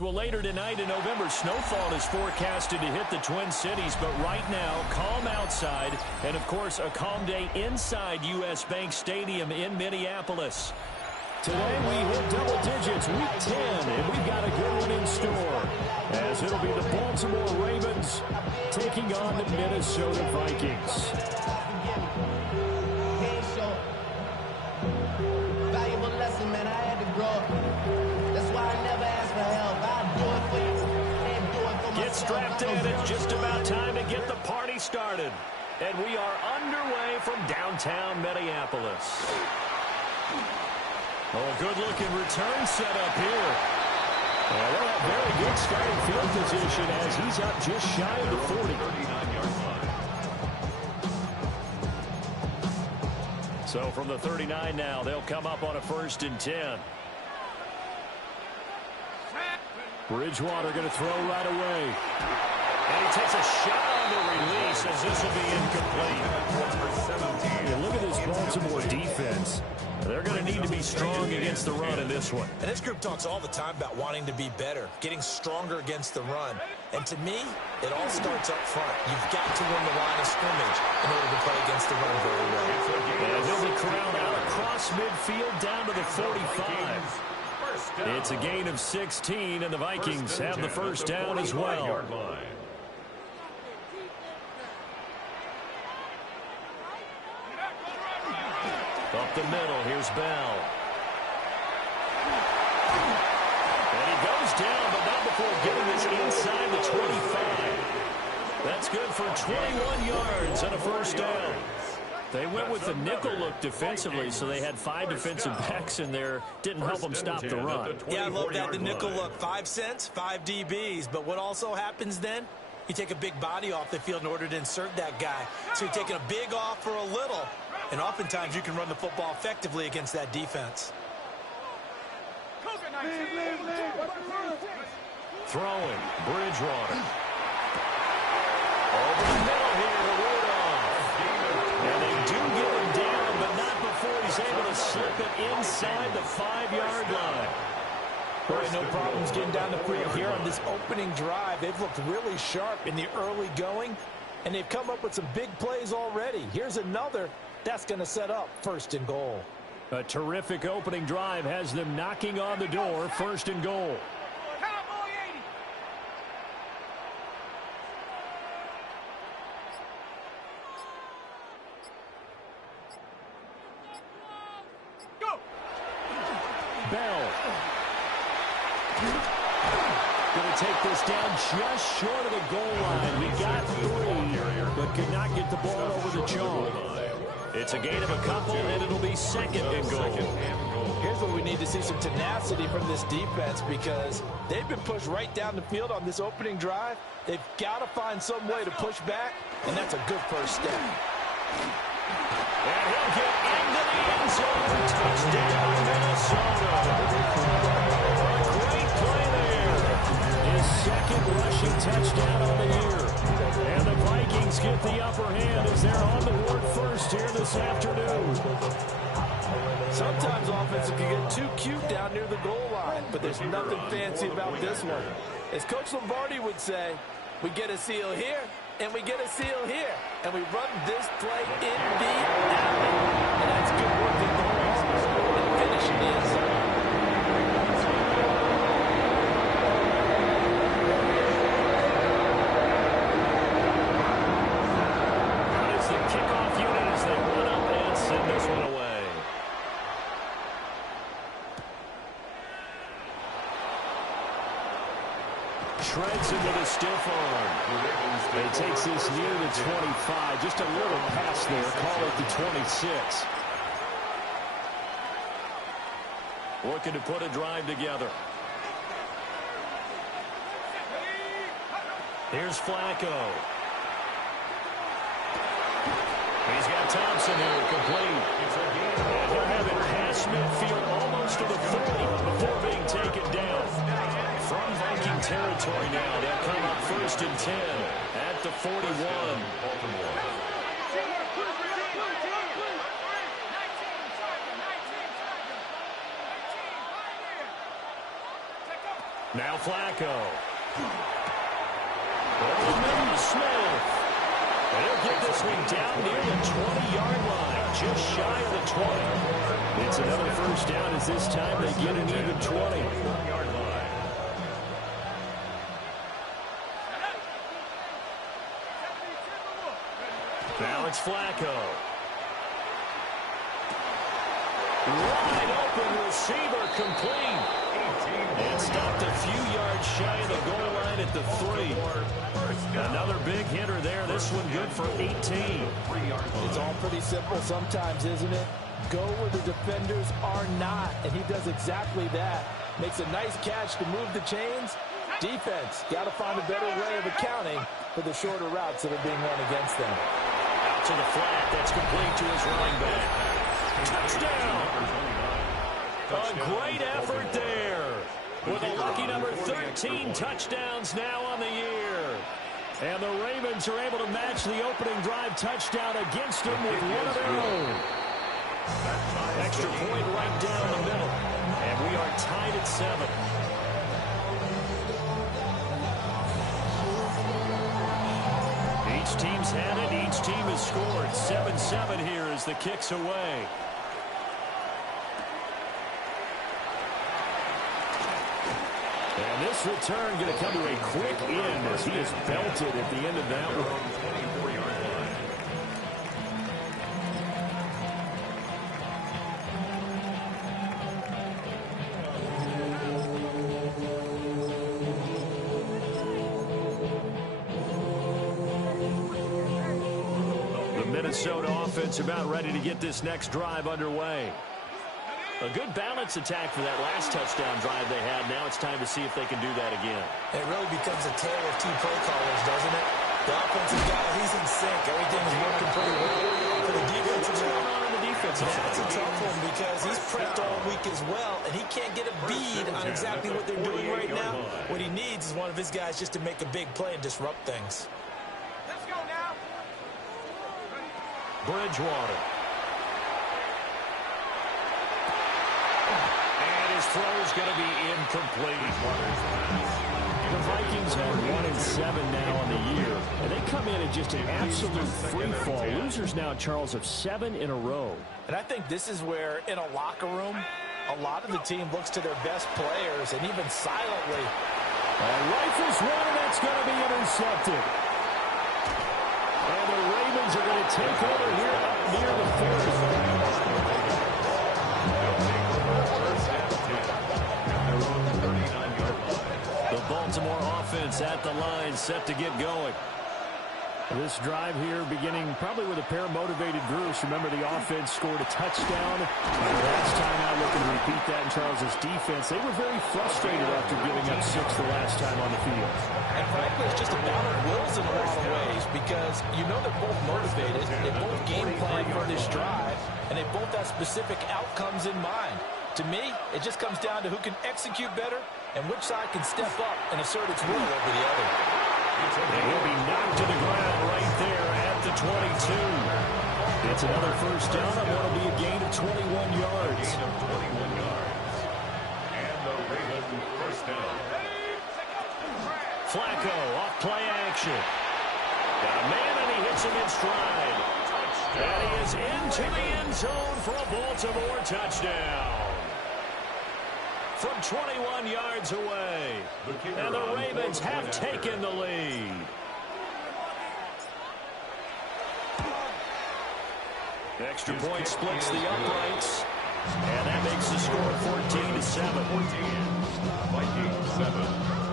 Well, later tonight in November, snowfall is forecasted to hit the Twin Cities, but right now, calm outside, and of course, a calm day inside U.S. Bank Stadium in Minneapolis. Today, we hit double digits, week 10, and we've got a good one in store, as it'll be the Baltimore Ravens taking on the Minnesota Vikings. Valuable lesson, man. I had to grow up. That's why I never asked for help. I'll do it for you. And do it for myself. Get strapped in. It's just about time to get the party started. And we are underway from downtown Minneapolis. Oh, good-looking return set up here. Well, they'll have very good starting field position as he's up just shy of the 40. 39-yard line. So from the 39 now, they'll come up on a 1st and 10. Bridgewater going to throw right away. And he takes a shot on the release as this will be incomplete. Yeah, look at this Baltimore defense. They're going to need to be strong against the run in this one. And this group talks all the time about wanting to be better, getting stronger against the run. And to me, it all starts up front. You've got to win the line of scrimmage in order to play against the run very well. And he'll be corralled out across midfield down to the 45. It's a gain of 16, and the Vikings have the first down as well. Up the middle, here's Bell. And he goes down, but not before getting this inside the 25. That's good for 21 yards and a first down. They went with the nickel look defensively, so they had 5 defensive backs in there. Didn't help them stop the run. Yeah, I love that. The nickel look, 5 cents, 5 DBs. But what also happens then? You take a big body off the field in order to insert that guy. So you're taking a big off for a little. And oftentimes you can run the football effectively against that defense. Throwing, Bridgewater. Over the middle here to Rudolph. And they do get him down, but not before he's able to slip it inside the 5-yard line. Boy, no problems getting down the field here on this opening drive. They've looked really sharp in the early going, and they've come up with some big plays already. Here's another. That's going to set up 1st and goal. A terrific opening drive has them knocking on the door, 1st and goal. Bell. Going to take this down just short of the goal line. We got 3, but could not get the ball over the jaw. It's a gain of a couple, and it'll be 2nd and goal. Here's where we need to see some tenacity from this defense because they've been pushed right down the field on this opening drive. They've got to find some way to push back, and that's a good first step. And he'll get into the end zone. Touchdown, Minnesota. A great play there. His 2nd rushing touchdown on the year. And the Vikings get the upper hand as they're on the board first here this afternoon. Sometimes offenses can get too cute down near the goal line, but there's nothing fancy about this one. As Coach Lombardi would say, we get a seal here, and we get a seal here, and we run this play in the alley. And that's good work in the hole. And finish it is. Shreds into the stiff arm. He takes this near the 25. Just a little pass there. Call it the 26. Looking to put a drive together. Here's Flacco. He's got Thompson here, complete. And he'll have it past midfield almost to the 30 before being taken down. From Viking territory now, they'll come up 1st and 10 at the 41. Now Flacco. Over the middle to Smith. They'll get this one down near the 20-yard line, just shy of the 20. It's another first down as this time they get an even 20. Now it's Flacco. Wide open receiver complete. And stopped a few yards shy of the goal line at the 3. Another big hitter there. This one good for 18. It's all pretty simple sometimes, isn't it? Go where the defenders are not, and he does exactly that. Makes a nice catch to move the chains. Defense, got to find a better way of accounting for the shorter routes that are being run against them. Out to the flat. That's complete to his running back. Touchdown! A great effort there. With a lucky number 13 touchdowns now on the year. And the Ravens are able to match the opening drive touchdown against them with one of their own. Extra point right down the middle. And we are tied at 7. Each team's had it. Each team has scored. 7-7 here as the kick's away. And this return going to come to a quick end as he is belted at the end of that one. The Minnesota offense about ready to get this next drive underway. A good balance attack for that last touchdown drive they had. Now it's time to see if they can do that again. It really becomes a tale of two play callers, doesn't it? The offensive guy, he's in sync. Everything is working pretty well. For the defensive side, that's a tough one because he's prepped all week as well, and he can't get a bead on exactly what they're doing right now. What he needs is one of his guys just to make a big play and disrupt things. Let's go now. Bridgewater. His throw is going to be incomplete. The Vikings are 1-7 now on the year, and they come in at just an absolute free fall. Losers now, Charles, of 7 in a row. And I think this is where, in a locker room, a lot of the team looks to their best players, and even silently. Rifles one, and that's going to be intercepted. And the Ravens are going to take over here up near the 30. Baltimore offense at the line, set to get going. This drive here beginning probably with a pair of motivated groups. Remember, the offense scored a touchdown. Last time out, looking to repeat that in Charles's defense. They were very frustrated after giving up 6 the last time on the field. And frankly, it's just a battle of wills in a lot of ways because you know they're both motivated. They both game plan for this drive, and they both have specific outcomes in mind. To me, it just comes down to who can execute better and which side can step up and assert its will over the other. And he'll be knocked to the ground right there at the 22. It's another first down. It will be a gain of 21 yards. And the Ravens first down. Flacco off play action. Got a man and he hits him in stride. And he is into the end zone for a Baltimore touchdown. From 21 yards away. And the Ravens have taken the lead. Extra point splits the uprights. And that makes the score 14-7. Vikings 7.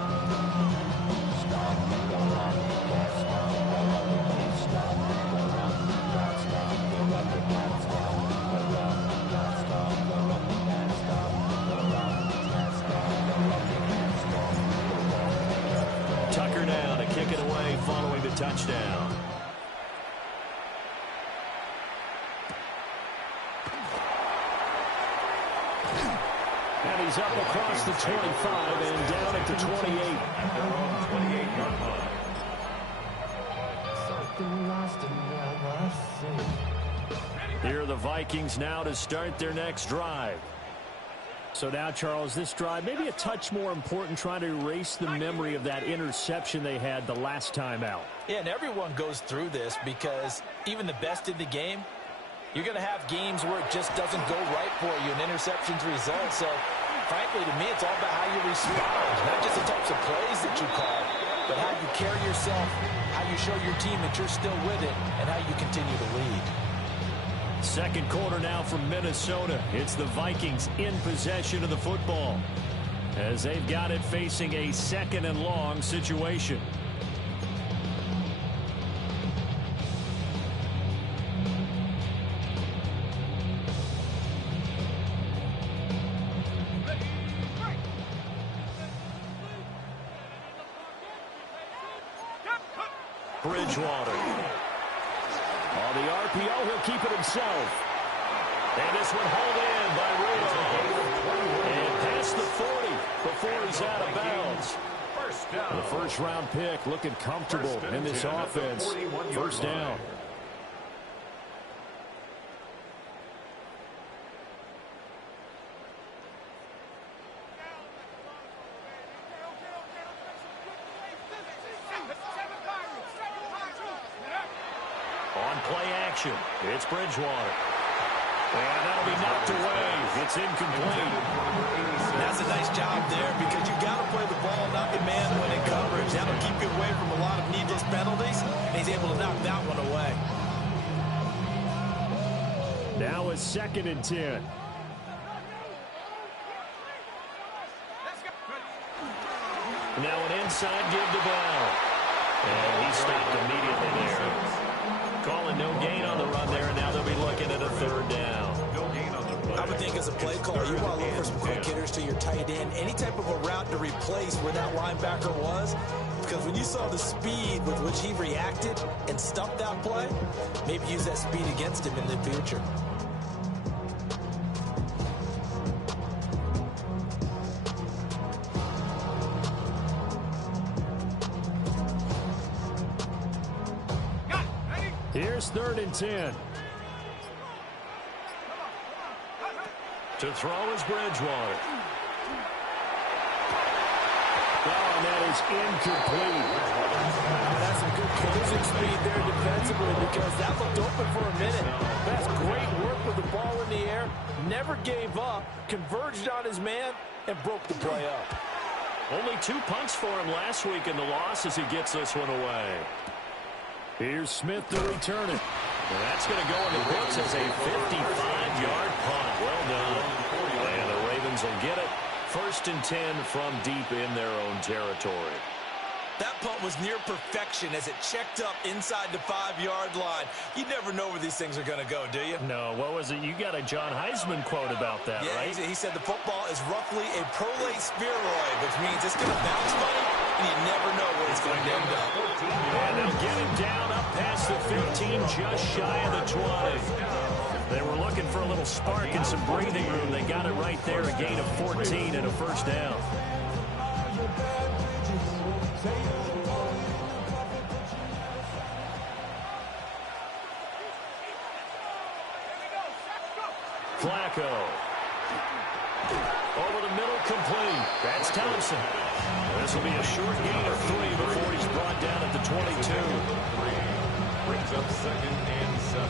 Tucker now to kick it away following the touchdown. And he's up across the 25 and down at the 28. Here are the Vikings now to start their next drive. So now, Charles, this drive maybe a touch more important, trying to erase the memory of that interception they had the last time out. Yeah, and everyone goes through this because even the best in the game, you're going to have games where it just doesn't go right for you and interceptions result. So, frankly, to me, it's all about how you respond, not just the types of plays that you call, but how you carry yourself, how you show your team that you're still with it, and how you continue to lead. Second quarter now from Minnesota. It's the Vikings in possession of the football as they've got it facing a 2nd and long situation. Bridgewater. On the RPO, he'll keep it himself. And this one hauled in by Rudolph. And past the 40 before he's out of bounds. The first-round pick looking comfortable in this offense. First down. On play action, it's Bridgewater. And that'll be knocked away. It's incomplete. That's a nice job there because you've got to play the ball, not the man when in coverage. That'll keep you away from a lot of needless penalties, and he's able to knock that one away. Now it's 2nd and 10. Now an inside give to Brown. And he stopped immediately there. Calling no gain on the run there, and now they'll be looking at a 3rd down. I would think as a play caller, you want to look for some quick hitters to your tight end, any type of a route to replace where that linebacker was, because when you saw the speed with which he reacted and stuffed that play, maybe use that speed against him in the future. Here's 3rd and 10. To throw is Bridgewater. Oh, and that is incomplete. That's some good closing speed there defensively because that looked open for a minute. That's great work with the ball in the air. Never gave up, converged on his man, and broke the play up. Only 2 punts for him last week in the loss as he gets this one away. Here's Smith to return it. And that's going to go in the books as a 55-yard punt. Well done. And the Ravens will get it. 1st and 10 from deep in their own territory. That punt was near perfection as it checked up inside the 5-yard line. You never know where these things are going to go, do you? No, what was it? You got a John Heisman quote about that, yeah, right? He said the football is roughly a prolate spheroid, which means it's going to bounce funny, and you never know where it's going to end up. And they'll get him down up past the 15, just shy of the 20. They were looking for a little spark and some breathing room. They got it right there, a gain of 14 and a 1st down. Flacco. Over the middle, complete. That's Thompson. This will be a short gain of 3 before he's brought down at the 22. Brings up 2nd and 7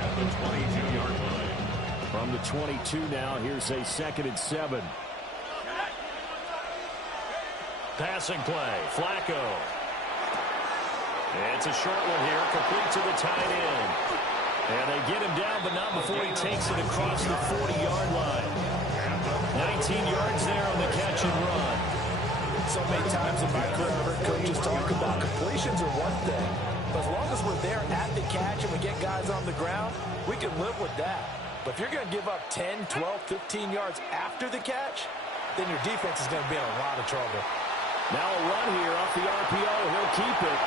at the 22-yard line. From the 22 now, here's a 2nd and 7. Passing play, Flacco. It's a short one here, complete to the tight end. And they get him down, but not before he takes it across the 40-yard line. 19 yards there on the catch and run. So many times in my career, I've heard coaches talk about completions are one thing. But as long as we're there at the catch and we get guys on the ground, we can live with that. But if you're going to give up 10, 12, 15 yards after the catch, then your defense is going to be in a lot of trouble. Now a run here off the RPO. He'll keep it.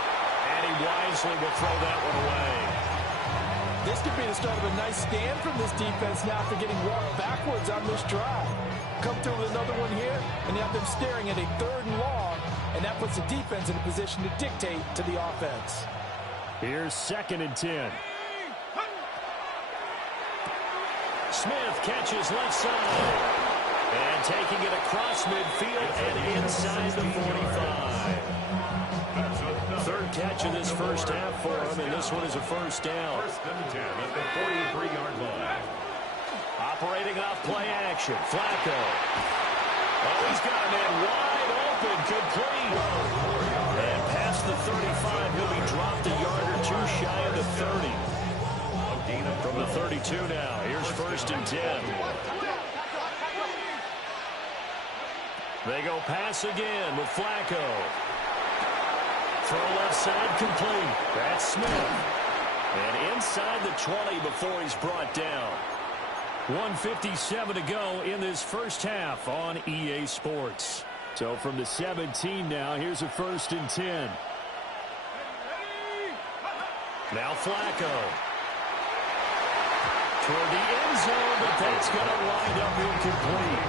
And he wisely will throw that one away. This could be the start of a nice stand from this defense now after getting walked backwards on this drive. Come through with another one here, and you have them staring at a 3rd and long, and that puts the defense in a position to dictate to the offense. Here's 2nd and 10. Smith catches left side. And taking it across midfield and inside the 45. Third catch of this first half for him, and this one is a first down. First and 10 at the 43-yard line. Operating off play action. Flacco. Oh, he's got a man wide open. Complete. And past the 35, he'll be dropped a yard or two shy of the 30. From the 32 now. Here's first and 10. They go pass again with Flacco. Throw left side complete. That's Smith. And inside the 20 before he's brought down. 1:57 to go in this first half on EA Sports. So from the 17 now, here's a first and 10. Now Flacco. Toward the end zone, but that's going to wind up incomplete.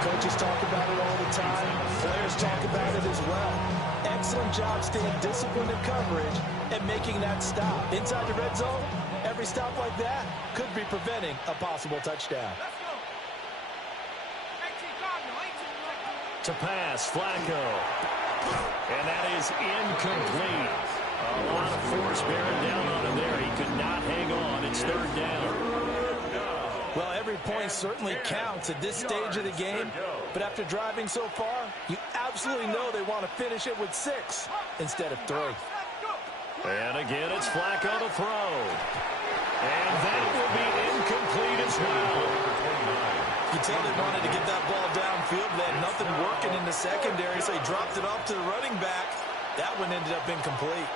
Coaches talk about it all the time. Players talk about it as well. Excellent job staying disciplined in coverage and making that stop. Inside the red zone, every stop like that could be preventing a possible touchdown. To pass, Flacco. And that is incomplete. A lot of force bearing down on him there. He could not hang on. It's third down. Well, every point certainly counts at this stage of the game. But after driving so far, you absolutely know they want to finish it with 6 instead of 3. And again, it's Flacco to throw. And that will be incomplete as well. You tell they wanted to get that ball downfield. They had nothing working in the secondary, so he dropped it off to the running back. That one ended up incomplete.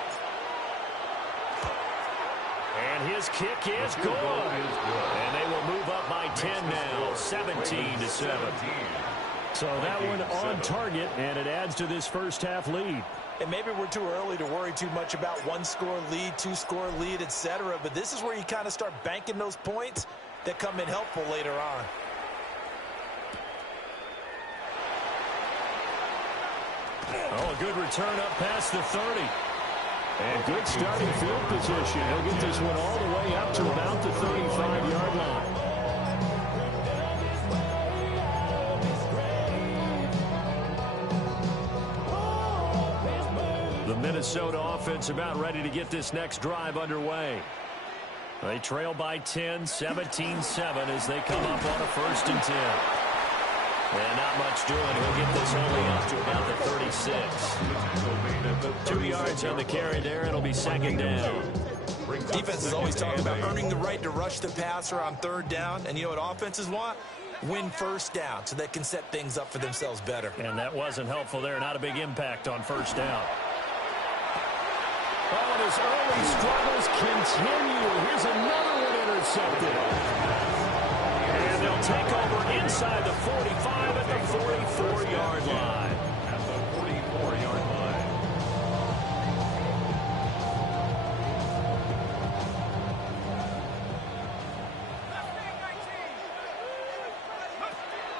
And his kick is good. And they will move up by 10 now, 17-7. So that one on target, and it adds to this first half lead. And maybe we're too early to worry too much about 1-score lead, 2-score lead, etc. But this is where you kind of start banking those points that come in helpful later on. Oh, a good return up past the 30. And good starting field position. He'll get this one all the way up to about the 35-yard line. The Minnesota offense about ready to get this next drive underway. They trail by 10, 17-7 as they come up on a first and 10. And not much doing. He'll get this only up to about the 36. 2 yards on the carry there. It'll be second down. Defense is always talking about earning the right to rush the passer on third down. And you know what offenses want? Win first down so they can set things up for themselves better. And that wasn't helpful there. Not a big impact on first down. Oh, and his early struggles continue. Here's another one intercepted. And they'll take over inside the 45 at the 44-yard line. At the 44-yard line.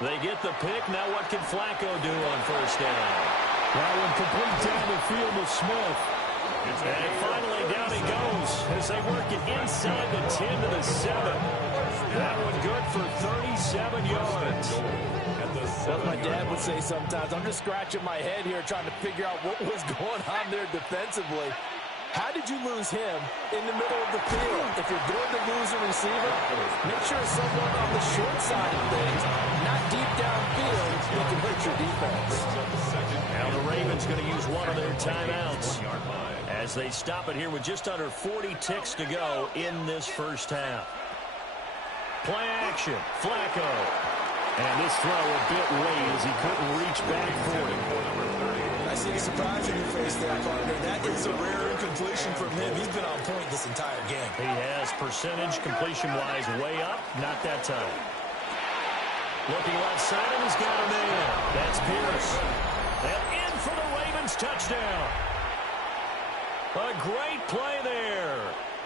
They get the pick. Now what can Flacco do on first down? That one complete down the field to Smith. And finally down he goes as they work it inside the 10 to the 7. That one good for 37 yards. As my dad would say sometimes, I'm just scratching my head here trying to figure out what was going on there defensively. How did you lose him in the middle of the field? If you're going to lose a receiver, make sure it's someone on the short side of things, not deep downfield, that can hurt your defense. Now the Ravens going to use one of their timeouts as they stop it here with just under 40 ticks to go in this first half. Play action, Flacco. And this throw a bit late as he couldn't reach back for it. I see the surprise in your face there, partner. That is a rare incompletion from him. He's been on point this entire game. He has percentage completion-wise way up. Not that time. Looking left side, and he's got a man. That's Pierce. And in for the Ravens touchdown. A great play there.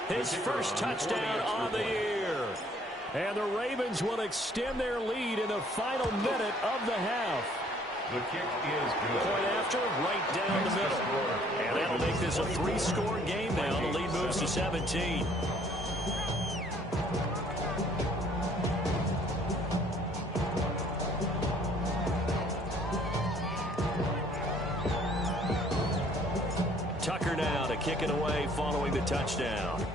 His first touchdown on the year. And the Ravens will extend their lead in the final minute of the half. The kick is good. Point after, right down the middle. And that'll make this a 3-score game now. The lead moves to 17. kick it away following the touchdown.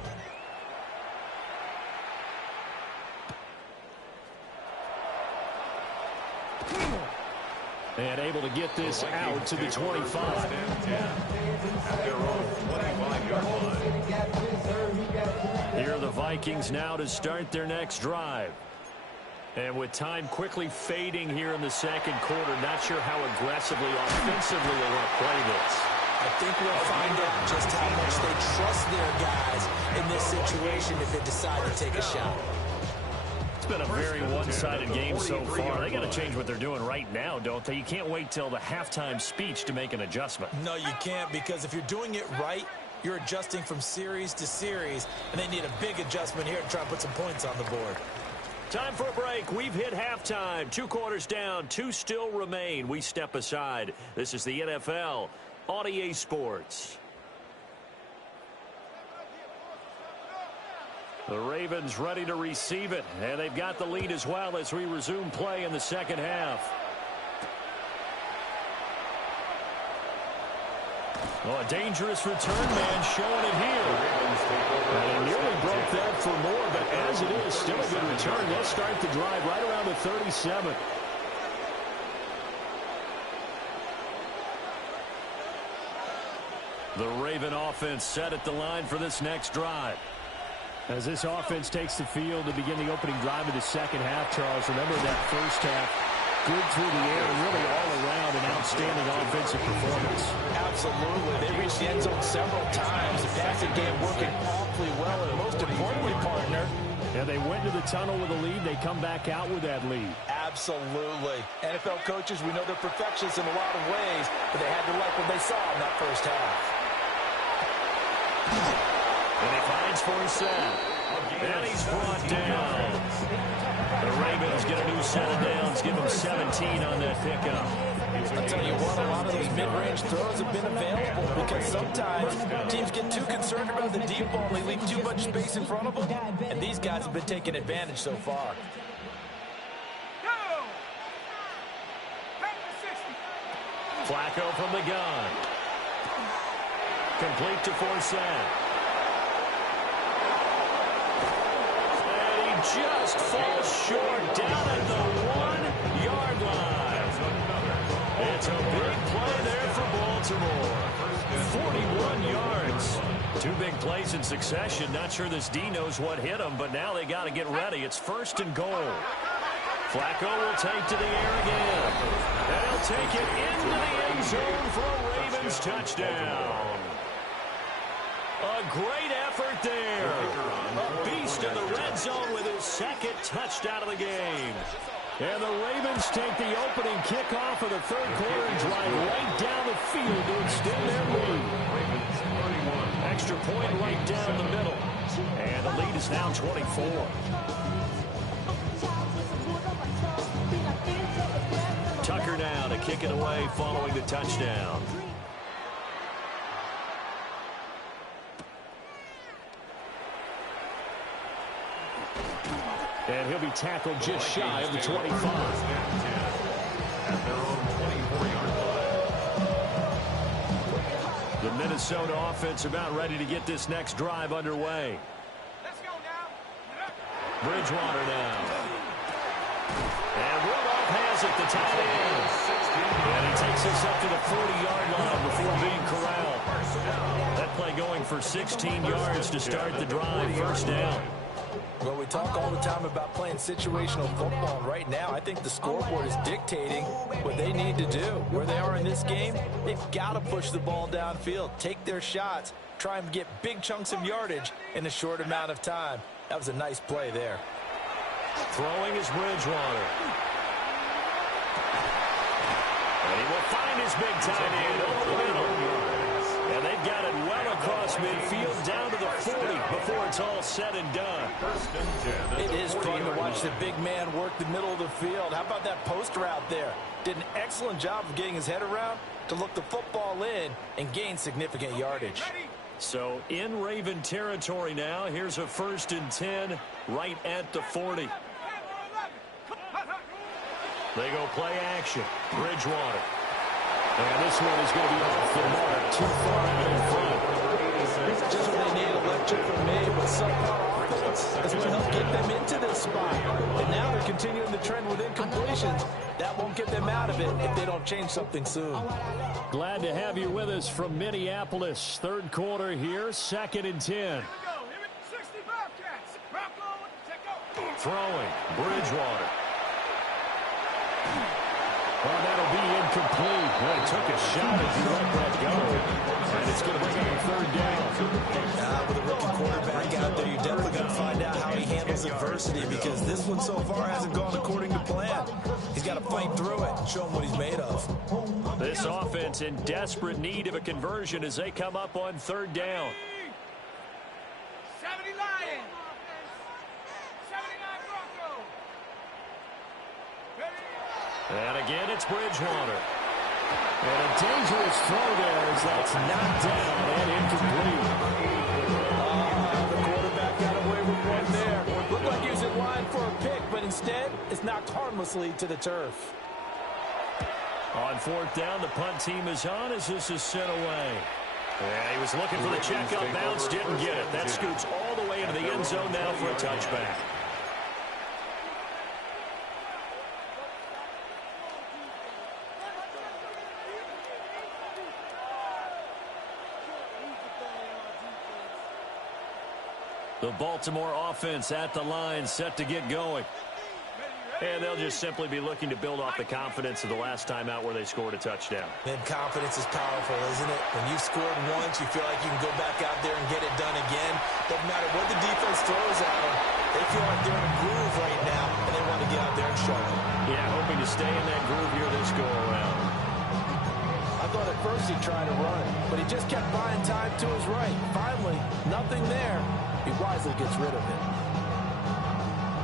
And able to get this out to the 25. At their own 25-yard line. Here are the Vikings now to start their next drive. And with time quickly fading here in the second quarter, not sure how aggressively, offensively they want to play this. I think we'll find out just how much they trust their guys in this situation if they decide to take a shot. It's been a very one-sided game so far. They got to change what they're doing right now, don't they? You can't wait till the halftime speech to make an adjustment. No, you can't, because if you're doing it right, you're adjusting from series to series, and they need a big adjustment here to try and put some points on the board. Time for a break. We've hit halftime. 2 quarters down, 2 still remain. We step aside. This is the NFL on EA Sports. The Ravens ready to receive it, and they've got the lead as well as we resume play in the second half. Oh, a dangerous return man showing it here. And he nearly broke that for more, but as it is, still a good return. They'll start the drive right around the 37. The Raven offense set at the line for this next drive. As this offense takes the field to begin the opening drive of the second half, Charles, remember that first half, good through the air, really all around an outstanding offensive performance. Absolutely. They reached the end zone several times. The passing game working awfully well, and most importantly, partner. And they went to the tunnel with a lead. They come back out with that lead. Absolutely. NFL coaches, we know they're perfectionists in a lot of ways, but they had to like what they saw in that first half. And he finds Forsett. And he's brought down. The Ravens get a new set of downs. Give them 17 on that pickup. I'll tell you what, a lot of those mid-range throws have been available because sometimes teams get too concerned about the deep ball. They leave too much space in front of them. And these guys have been taking advantage so far. Flacco from the gun. Complete to Forsett. Just falls short down at the 1-yard line. It's a big play there for Baltimore. 41 yards. 2 big plays in succession. Not sure this D knows what hit him, but now they got to get ready. It's 1st and goal. Flacco will take to the air again. And he'll take it into the end zone for a Ravens touchdown. A great effort there. A beast in the red zone with his 2nd touchdown of the game. And the Ravens take the opening kickoff of the 3rd quarter and drive right down the field to extend their lead. Extra point right down the middle. And the lead is now 24. Tucker now to kick it away following the touchdown. And he'll be tackled just shy of the 25. At their own 24-yard line. The Minnesota offense about ready to get this next drive underway. Let's go now. Bridgewater now. And Rudolph has it, the tight end. And he takes us up to the 40-yard line before being corralled. That play going for 16 yards to start the drive. 1st down. Well, we talk all the time about playing situational football, and right now I think the scoreboard is dictating what they need to do. Where they are in this game, they've got to push the ball downfield, take their shots, try and get big chunks of yardage in a short amount of time. That was a nice play there. Throwing is Bridgewater. And he will find his big tight end over the middle. And they've got it well across midfield down to the 40 before it's all said and done. It is fun to watch the big man work the middle of the field. How about that post route there? Did an excellent job of getting his head around to look the football in and gain significant yardage. So in Raven territory now. Here's a 1st and 10 right at the 40. They go play action. Bridgewater. And this one is going to be off the mark. Too far out in front. for me, but subpar offense is what helped get them into this spot. And now they're continuing the trend with incompletions. That won't get them out of it if they don't change something soon. Glad to have you with us from Minneapolis. Third quarter here, 2nd and 10. Throwing, Bridgewater. Well, that'll be incomplete. Well, he took a shot as he let that go. And it's going to bring up a 3rd down. With a rookie quarterback out there, you're definitely going to find out how he handles adversity, because this one so far hasn't gone according to plan. He's got to fight through it and show him what he's made of. This offense in desperate need of a conversion as they come up on 3rd down. 70 Lions. 79 Broncos. And again, it's Bridgewater. And a dangerous throw there as that's knocked down and incomplete. The quarterback got away with one there. Looked like he was in line for a pick, but instead, it's knocked harmlessly to the turf. On 4th down, the punt team is on as this is sent away. Yeah, he was looking for the checkup bounce, didn't get it. That scoots all the way into the end zone now for a touchback. The Baltimore offense at the line, set to get going. And they'll just simply be looking to build off the confidence of the last time out where they scored a touchdown. And confidence is powerful, isn't it? When you've scored once, you feel like you can go back out there and get it done again. Doesn't matter what the defense throws at them. They feel like they're in a groove right now, and they want to get out there and show it. Yeah, hoping to stay in that groove here this go-around. I thought at first he'd try to run, but he just kept buying time to his right. Finally, nothing there. He wisely gets rid of it.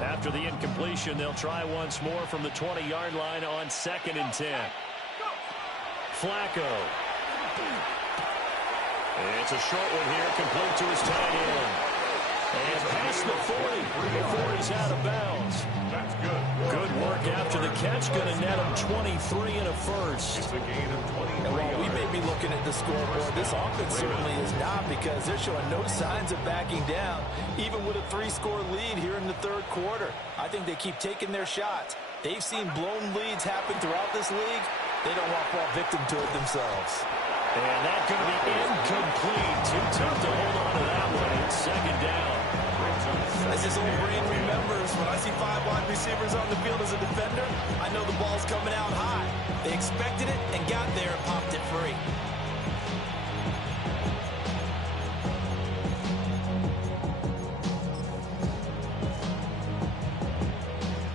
After the incompletion, they'll try once more from the 20-yard line on 2nd and 10. Flacco. It's a short one here, complete to his tight end. And past the 40 before he's out of bounds. That's good. Good work after the catch. Going to net him 23 and a first. It's a gain of 23 And while we yards. may be looking at the scoreboard, this offense certainly is not, because they're showing no signs of backing down, even with a 3-score lead here in the 3rd quarter. I think they keep taking their shots. They've seen blown leads happen throughout this league. They don't want to fall victim to it themselves. And that's going to be incomplete. Too tough to hold on to that one. It's 2nd down. As his old brain remembers, when I see 5 wide receivers on the field as a defender, I know the ball's coming out high. They expected it and got there and popped it free.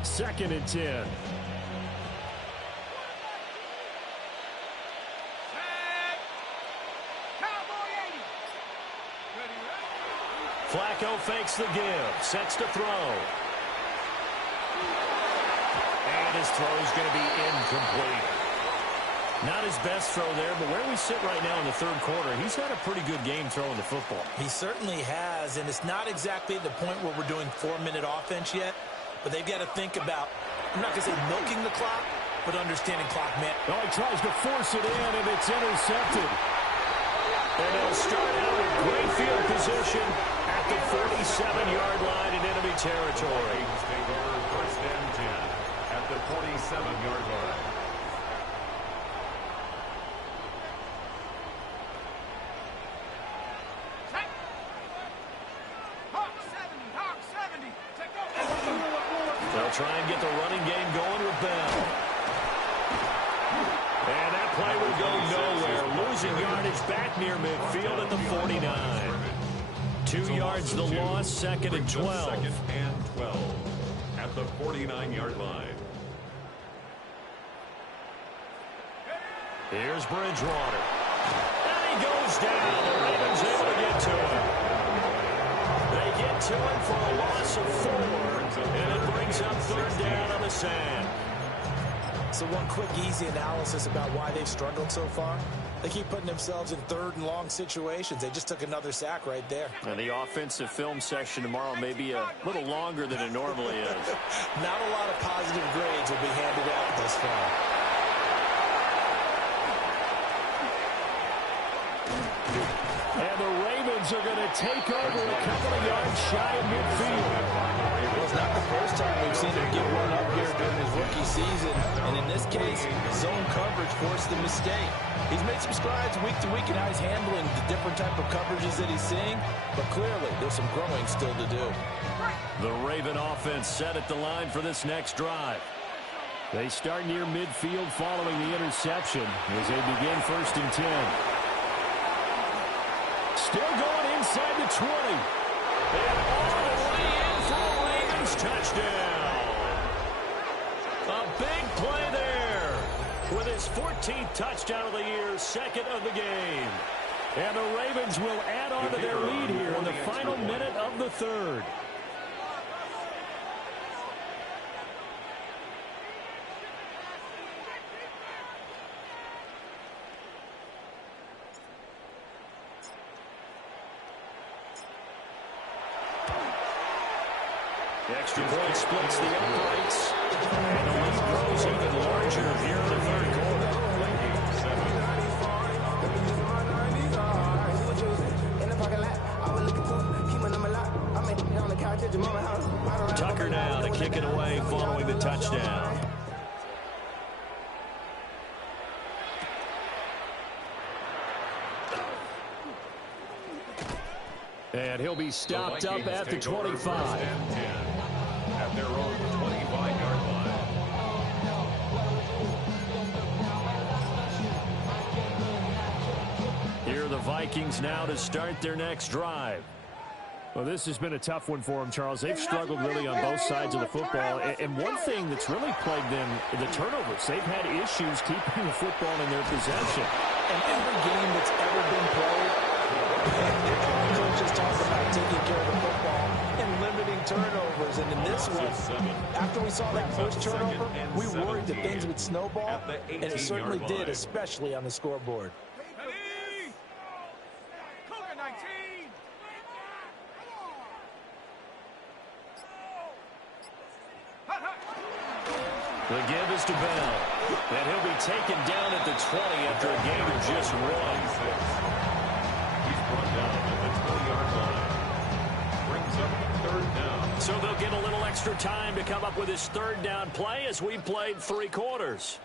Second and 10. Flacco fakes the give, sets to throw. And his throw is going to be incomplete. Not his best throw there, but where we sit right now in the 3rd quarter, he's had a pretty good game throwing the football. He certainly has, and it's not exactly the point where we're doing 4-minute offense yet, but they've got to think about, I'm not going to say milking the clock, but understanding clock man. Oh, he tries to force it in, and it's intercepted. And they'll start out in great field position at the 47-yard line in enemy territory. Take over 1st and 10 at the 47-yard line. They'll try and get the running game going with Bell. And that play will go nowhere. Losing yardage back near midfield at the 49. 2 yards the loss, 2nd and 12. 2nd and 12 at the 49-yard line. Here's Bridgewater. And he goes down. The Ravens able to get to him. They get to him for a loss of 4. And it brings up 3rd down on the sand. So one quick, easy analysis about why they've struggled so far. They keep putting themselves in 3rd and long situations. They just took another sack right there. And the offensive film session tomorrow may be a little longer than it normally is. Not a lot of positive grades will be handed out thus far. And the Ravens are going to take over a couple of yards shy of midfield. Well, it's not the first time we've seen him get one up here during his rookie season. And in this case, zone coverage forced the mistake. He's made some strides week to week in how he's handling the different type of coverages that he's seeing. But clearly, there's some growing still to do. The Raven offense set at the line for this next drive. They start near midfield following the interception as they begin 1st and 10. Still going inside the 20. And all the way in for a Ravens touchdown. A big play there with his 14th touchdown of the year, 2nd of the game. And the Ravens will add on to their lead here in the final minute of the 3rd. Extra point splits the uprights. And the lead grows even larger here in the 3rd quarter. Tucker now to kick it away following the touchdown. And he'll be stopped up at the 25. At their own 25-yard line. Here are the Vikings now to start their next drive. Well, this has been a tough one for them, Charles. They've struggled really on both sides of the football. And one thing that's really plagued them, the turnovers. They've had issues keeping the football in their possession. And every game that's ever been played, coaches talk about taking care of the football and limiting turnovers. And in this one, after we saw that first turnover, we worried that things would snowball, and it certainly did, especially on the scoreboard. The give is to Bell. And he'll be taken down at the 20 after a gain of just 1. He's brought down at the 20-yard line. Brings up 3rd down. So they'll get a little extra time to come up with his 3rd down play as we played 3 quarters.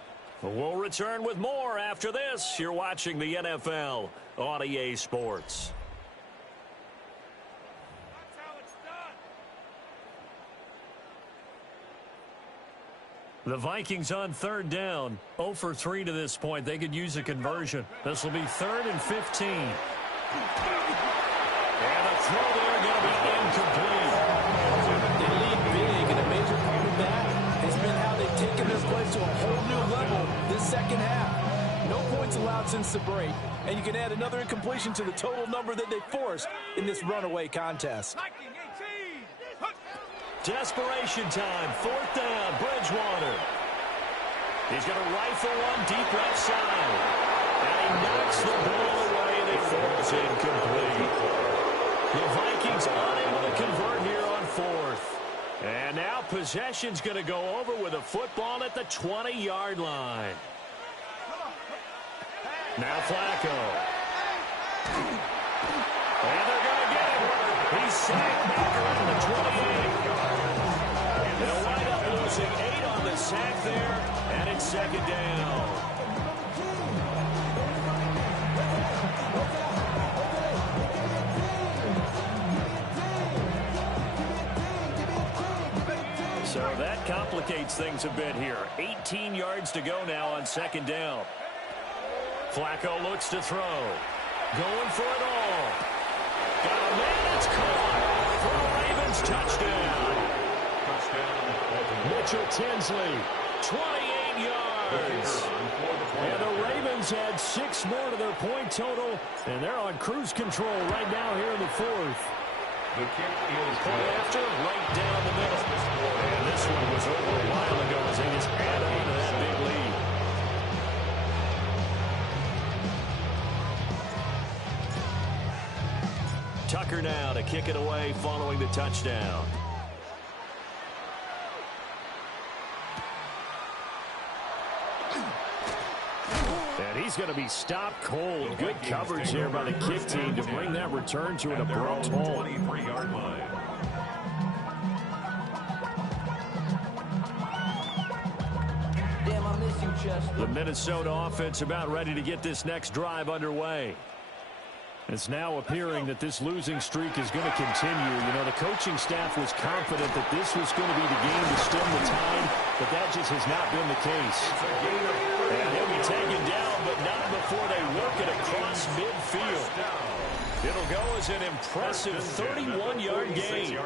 We'll return with more after this. You're watching the NFL on EA Sports. The Vikings on 3rd down, 0 for 3 to this point. They could use a conversion. This will be 3rd and 15. And a throw there going to be incomplete. They lead big, and a major part of that has been how they've taken their play to a whole new level this second half. No points allowed since the break, and you can add another incompletion to the total number that they forced in this runaway contest. Desperation time, 4th down, Bridgewater. He's going to rifle one deep left side. And he knocks the ball away, and it falls incomplete. The Vikings unable to convert here on 4th. And now possession's going to go over with a football at the 20-yard line. Now Flacco. And they're going to get him. He's sacked back around the 28. They'll wind up losing 8 on the sack there, and it's 2nd down. So that complicates things a bit here. 18 yards to go now on 2nd down. Flacco looks to throw. Going for it all. Got a man, it's caught for a Ravens touchdown. Mitchell Tinsley, 28 yards. And the Ravens had 6 more to their point total, and they're on cruise control right now here in the 4th. The kick is Point after, right down the middle. And this one was over a while ago as they just add on to that big lead. Tucker now to kick it away following the touchdown. And he he's going to be stopped cold. Good coverage there by the kick team to bring that return to an abrupt halt. 23-yard line. Damn, I miss you, Chester. The Minnesota offense about ready to get this next drive underway. It's now appearing that this losing streak is going to continue. You know, the coaching staff was confident that this was going to be the game to stem the tide, but that just has not been the case. And he'll be taken down, but not before they work it across midfield. It'll go as an impressive 31-yard gain.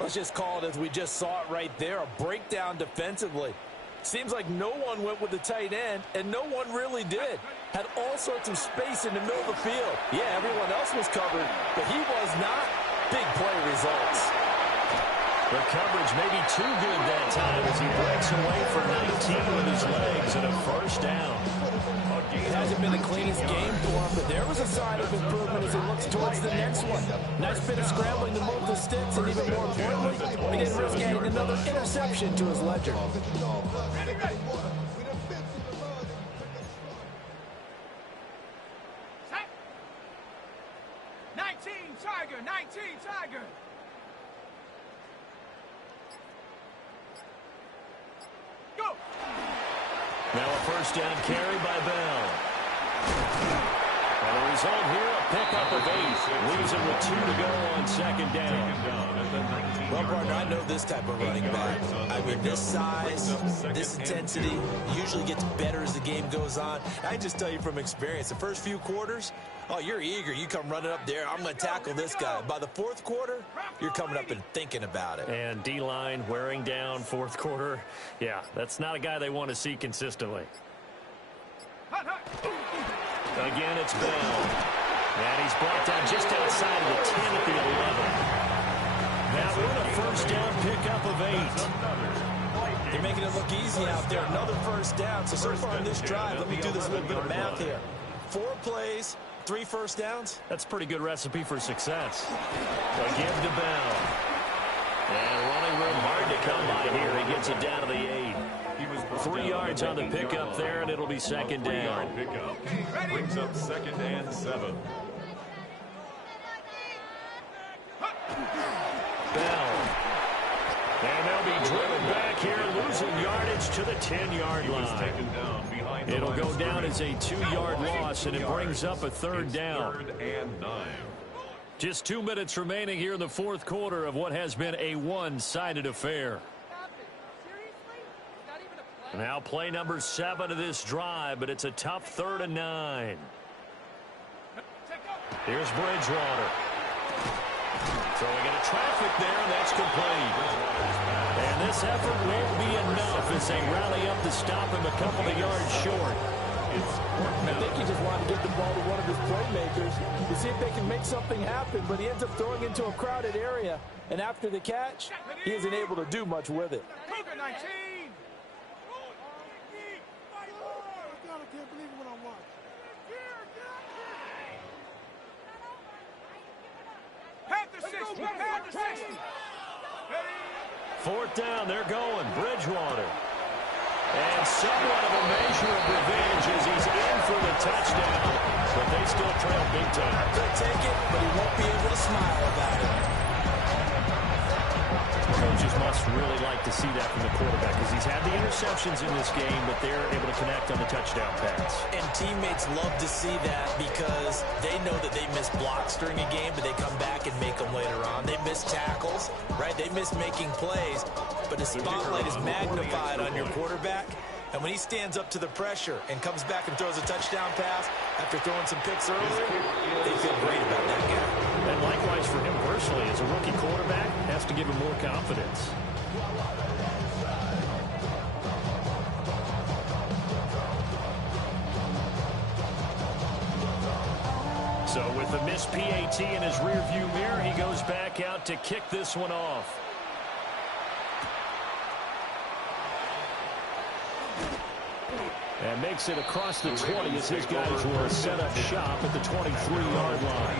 Let's just call it as we just saw it right there, a breakdown defensively. Seems like no one went with the tight end, and no one really did. Had all sorts of space in the middle of the field. Yeah, everyone else was covered, but he was not. Big play results. The coverage may be too good that time as he breaks away for 19 with his legs and a first down. It hasn't been the cleanest game for him, but there was a sign of improvement as he looks towards the next one. Nice bit of scrambling to move the sticks, and even more importantly, he didn't risk adding another interception to his ledger. 19 Tiger. Go. Now a first down carry by Bell. And the result here, a pickup of 8. Leaves him with 2 to go on second down. Well, partner, I know this type of running back. I mean, this size, this intensity usually gets better as the game goes on. I just tell you from experience, the first few quarters, oh, you're eager. You come running up there. I'm going to tackle this guy. By the fourth quarter, you're coming up and thinking about it. And D-line wearing down fourth quarter. Yeah, that's not a guy they want to see consistently. Again, it's Bell. And he's brought down just outside of the 10 at the 11. Now with a first down pickup of 8. They're making it look easy out there. Another first down. So far in this drive, let me do this little bit of math here. 4 plays, 3 first downs. That's a pretty good recipe for success. So give to Bell. And running room hard to come by here. He gets it down to the 8. 3 yards on the pickup there, and it'll be second down. Pickup brings up 2nd and 7. Bell. And they'll be driven back here, losing yardage to the 10-yard line. It'll go down as a 2-yard loss, and it brings up a third down. 3rd and 9. Just 2 minutes remaining here in the fourth quarter of what has been a one-sided affair. Now play number 7 of this drive, but it's a tough 3rd and 9. Here's Bridgewater. Throwing into traffic there, and that's complete. And this effort won't be enough as they rally up to stop him a couple of yards short. I think he just wanted to give the ball to one of his playmakers to see if they can make something happen, but he ends up throwing into a crowded area. And after the catch, he isn't able to do much with it. Cougar 19. Panther 60. Fourth down, they're going. Bridgewater. And somewhat of a measure of revenge as he's in for the touchdown. But they still trail big time. Could take it, but he won't be able to smile about it. Coaches must really like to see that from the quarterback because he's had the interceptions in this game, but they're able to connect on the touchdown pass. And teammates love to see that because they know that they miss blocks during a game, but they come back and make them later on. They miss tackles, right? They miss making plays, but the spotlight is magnified on your quarterback. And when he stands up to the pressure and comes back and throws a touchdown pass after throwing some picks earlier, they feel great about that guy. And likewise for him personally, as a rookie quarterback, has to give him more confidence. So with the missed PAT in his rearview mirror, he goes back out to kick this one off. And makes it across the 20 as his guys will set up shop at the 23-yard line.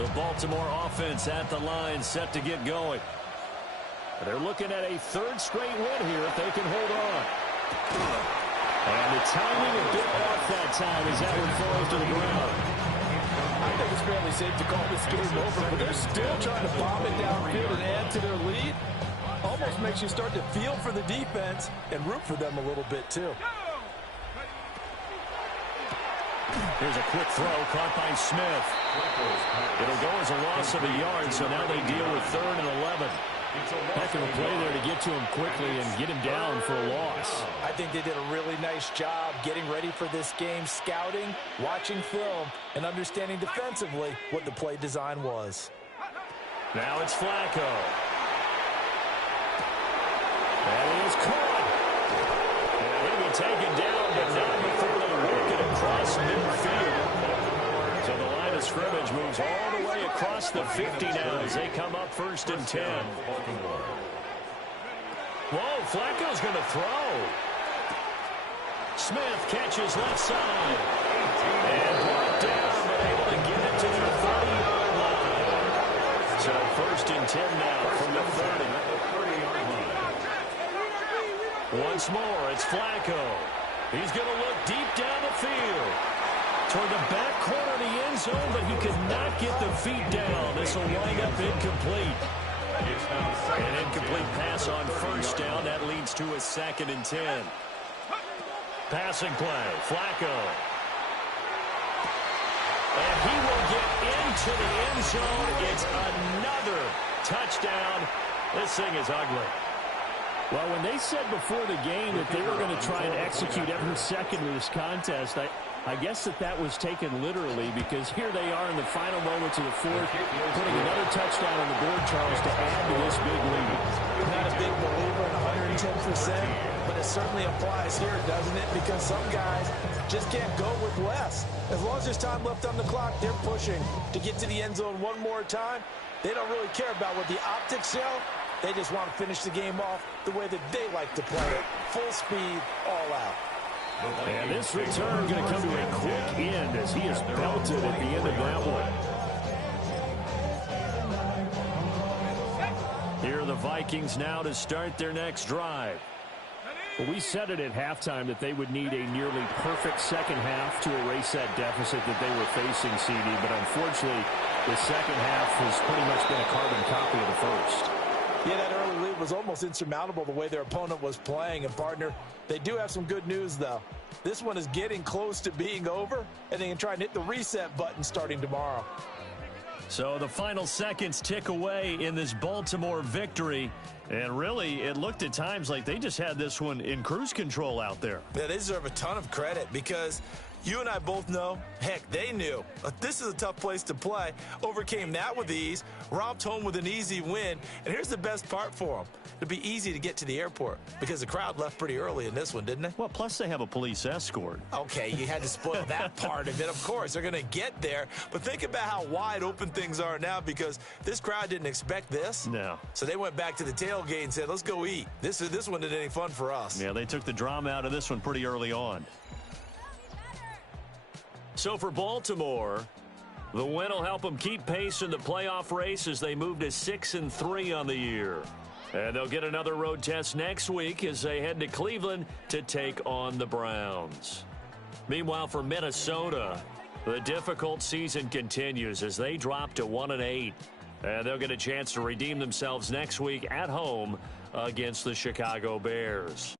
The Baltimore offense at the line, set to get going. They're looking at a third straight win here if they can hold on. And the timing a bit off that time as that one falls to the ground. I think it's fairly safe to call this game over, but they're still trying to bomb it downfield and add to their lead. Almost makes you start to feel for the defense and root for them a little bit, too. Here's a quick throw caught by Smith. It'll go as a loss of a yard, so now they deal with 3rd and 11. Heck of a play there to get to him quickly and get him down for a loss. I think they did a really nice job getting ready for this game, scouting, watching film, and understanding defensively what the play design was. Now it's Flacco. And he is caught. And he'll be taken down, but not before they work it across midfield. So the line of scrimmage moves all the way across the 50 now as they come up 1st and 10. Whoa, Flacco's going to throw. Smith catches left side. And brought down, but able to get it to the 30-yard line. So 1st and 10 now from the 30. Once more, it's Flacco. He's going to look deep down the field. Toward the back corner of the end zone, but he could not get the feet down. This will wind up incomplete. An incomplete pass on 1st down. That leads to a 2nd and 10. Passing play, Flacco. And he will get into the end zone. It's another touchdown. This thing is ugly. Well, when they said before the game that they were going to try and execute every second of this contest, I guess that was taken literally, because here they are in the final moments of the 4th, putting another touchdown on the board, Charles, to add to this big lead. Not a big believer in 110%, but it certainly applies here, doesn't it? Because some guys just can't go with less. As long as there's time left on the clock, they're pushing to get to the end zone one more time. They don't really care about what the optics show. They just want to finish the game off the way that they like to play it. Full speed, all out. And this return going to come to a quick end as he is belted at the end of that one. Here are the Vikings now to start their next drive. Well, we said it at halftime that they would need a nearly perfect second half to erase that deficit that they were facing, CD, but unfortunately, the second half has pretty much been a carbon copy of the first. Yeah, that early lead was almost insurmountable the way their opponent was playing. And, partner, they do have some good news, though. This one is getting close to being over, and they can try and hit the reset button starting tomorrow. So the final seconds tick away in this Baltimore victory. And really, it looked at times like they just had this one in cruise control out there. Yeah, they deserve a ton of credit because you and I both know, heck, they knew. This is a tough place to play. Overcame that with ease, romped home with an easy win. And here's the best part for them. It'd be easy to get to the airport because the crowd left pretty early in this one, didn't they? Well, plus they have a police escort. Okay, you had to spoil that part of it. Of course, they're going to get there. But think about how wide open things are now because this crowd didn't expect this. No. So they went back to the tailgate and said, let's go eat. This one isn't any fun for us. Yeah, they took the drama out of this one pretty early on. So for Baltimore, the win will help them keep pace in the playoff race as they move to 6-3 on the year. And they'll get another road test next week as they head to Cleveland to take on the Browns. Meanwhile, for Minnesota, the difficult season continues as they drop to 1-8. And they'll get a chance to redeem themselves next week at home against the Chicago Bears.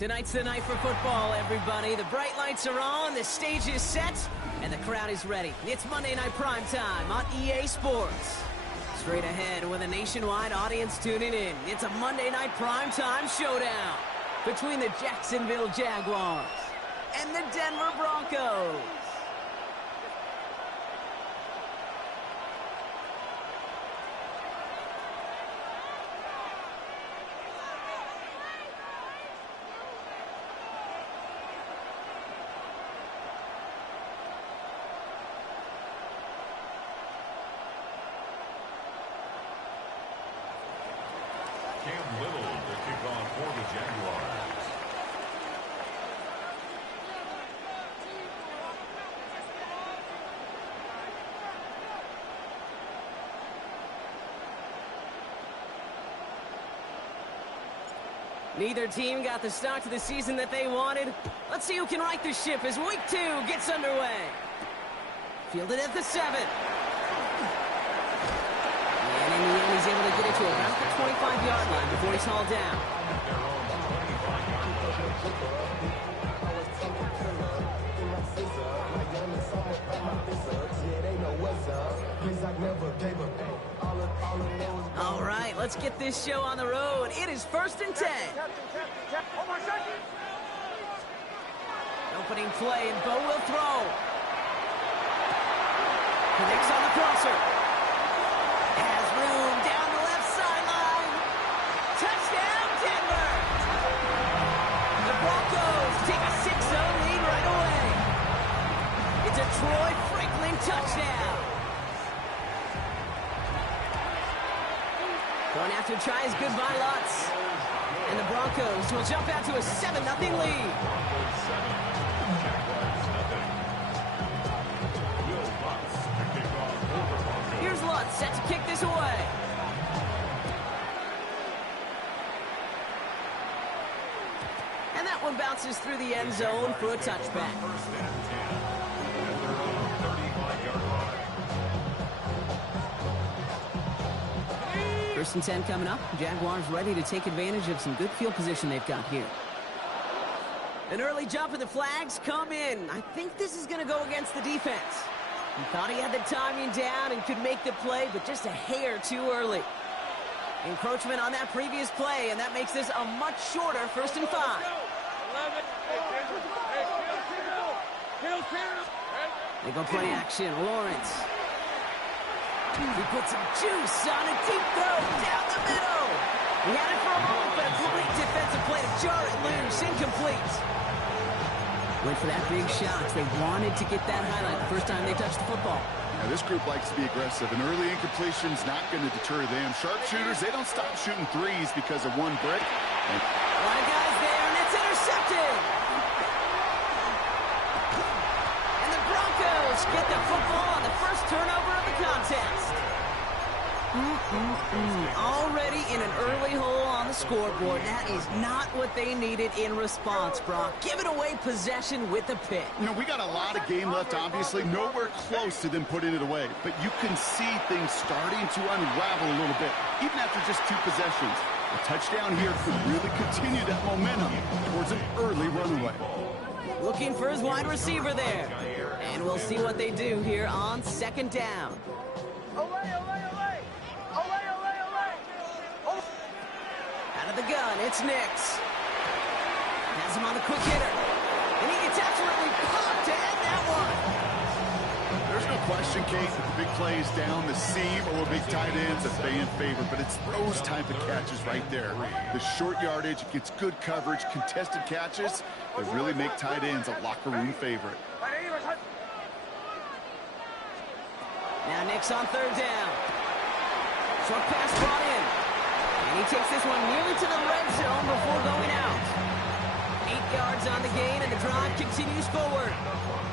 Tonight's the night for football, everybody. The bright lights are on, the stage is set, and the crowd is ready. It's Monday Night Primetime on EA Sports. Straight ahead with a nationwide audience tuning in. It's a Monday Night Primetime showdown between the Jacksonville Jaguars and the Denver Broncos. Cam Little to kick off for the Jaguars. Neither team got the start to the season that they wanted. Let's see who can right the ship as week 2 gets underway. Fielded at the 7. And in the end, he's able to get it to about the 25-yard line before he's hauled down. All right, let's get this show on the road. It is 1st and 10. Opening play, and Bo will throw. Connects on the crosser. Has room down the left sideline. Touchdown, Denver! The Broncos take a 6-0 lead right away. It's a Troy Franklin touchdown. Going after tries goodbye Lutz. And the Broncos will jump out to a 7-0 lead. Here's Lutz set to kick this away. And that one bounces through the end zone for a touchback. First and 10 coming up. Jaguars ready to take advantage of some good field position they've got here. An early jump and the flags come in. I think this is going to go against the defense. He thought he had the timing down and could make the play, but just a hair too early. Encroachment on that previous play, and that makes this a much shorter 1st and 5. They go play action. Lawrence. He puts some juice on a deep throw down the middle. He had it for a moment, but a great defensive play to jar it loose. Incomplete. Went for that big shot. They wanted to get that highlight the first time they touched the football. Now, this group likes to be aggressive, and early incompletion's not going to deter them. Sharpshooters, they don't stop shooting threes because of one brick. A lot of guys there, and it's intercepted. And the Broncos get the football on the first turnover of the contest. Already in an early hole on the scoreboard. That is not what they needed in response, Brock. Giving away possession with a pick. You know, we got a lot of game left, obviously. Nowhere close to them putting it away. But you can see things starting to unravel a little bit, even after just 2 possessions. A touchdown here could really continue that momentum towards an early runaway. Looking for his wide receiver there. And we'll see what they do here on 2nd down. Out of the gun, it's Nix. Has him on the quick hitter. And he gets absolutely popped to end that one. There's no question, Kate, that the big play is down the seam or big tight ends a fan favorite, but it's those type of catches right there. The short yardage, it gets good coverage, contested catches that really make tight ends a locker room favorite. Now Nix on 3rd down. Short pass brought in. And he takes this one nearly to the red zone before going out. 8 yards on the gain, and the drive continues forward.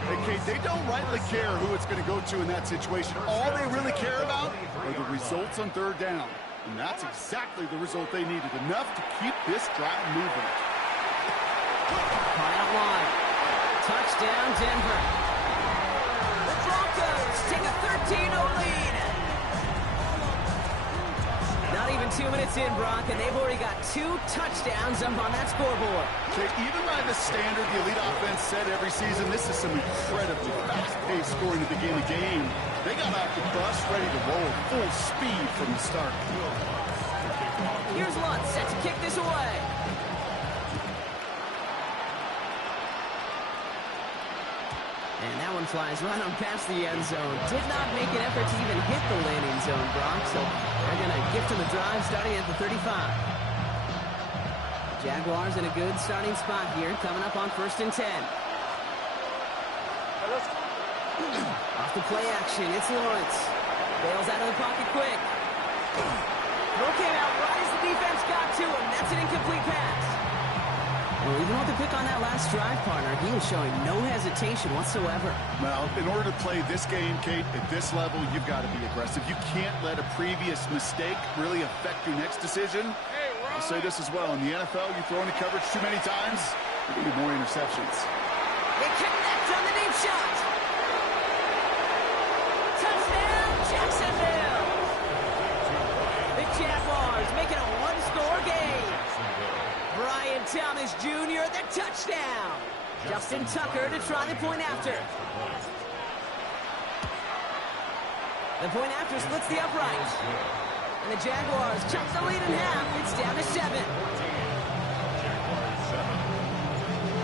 Hey, Kate, they don't rightly care who it's going to go to in that situation. All they really care about are the results on 3rd down. And that's exactly the result they needed. Enough to keep this drive moving. Caught out wide. Touchdown, Denver. The Broncos take a 13-0 lead. Not Not even 2 minutes in, Brock, and they've already got 2 touchdowns up on that scoreboard. Okay, even by the standard the elite offense set every season, this is some incredibly fast-paced scoring to begin the game. They got off the bus ready to roll full speed from the start. Here's Lutz set to kick this away. And that one flies right on past the end zone. Did not make an effort to even hit the landing zone, Brock. So they're going to gift him a drive starting at the 35. Jaguars in a good starting spot here, coming up on 1st and 10. Off the play action, it's Lawrence. Bails out of the pocket quick. Throw came out right as the defense got to him. That's an incomplete pass. Well, even with the pick on that last drive, partner, he was showing no hesitation whatsoever. Well, in order to play this game, Kate, at this level, you've got to be aggressive. You can't let a previous mistake really affect your next decision. I'll say this as well. In the NFL, you throw into coverage too many times, you need more interceptions. They connect on the deep shot. Touchdown, Jacksonville. The Jaguars making a one-score game. Brian Thomas Jr., the touchdown. Justin Tucker to try the point after. The point after splits the upright. And the Jaguars chop the lead in half. It's down to 7.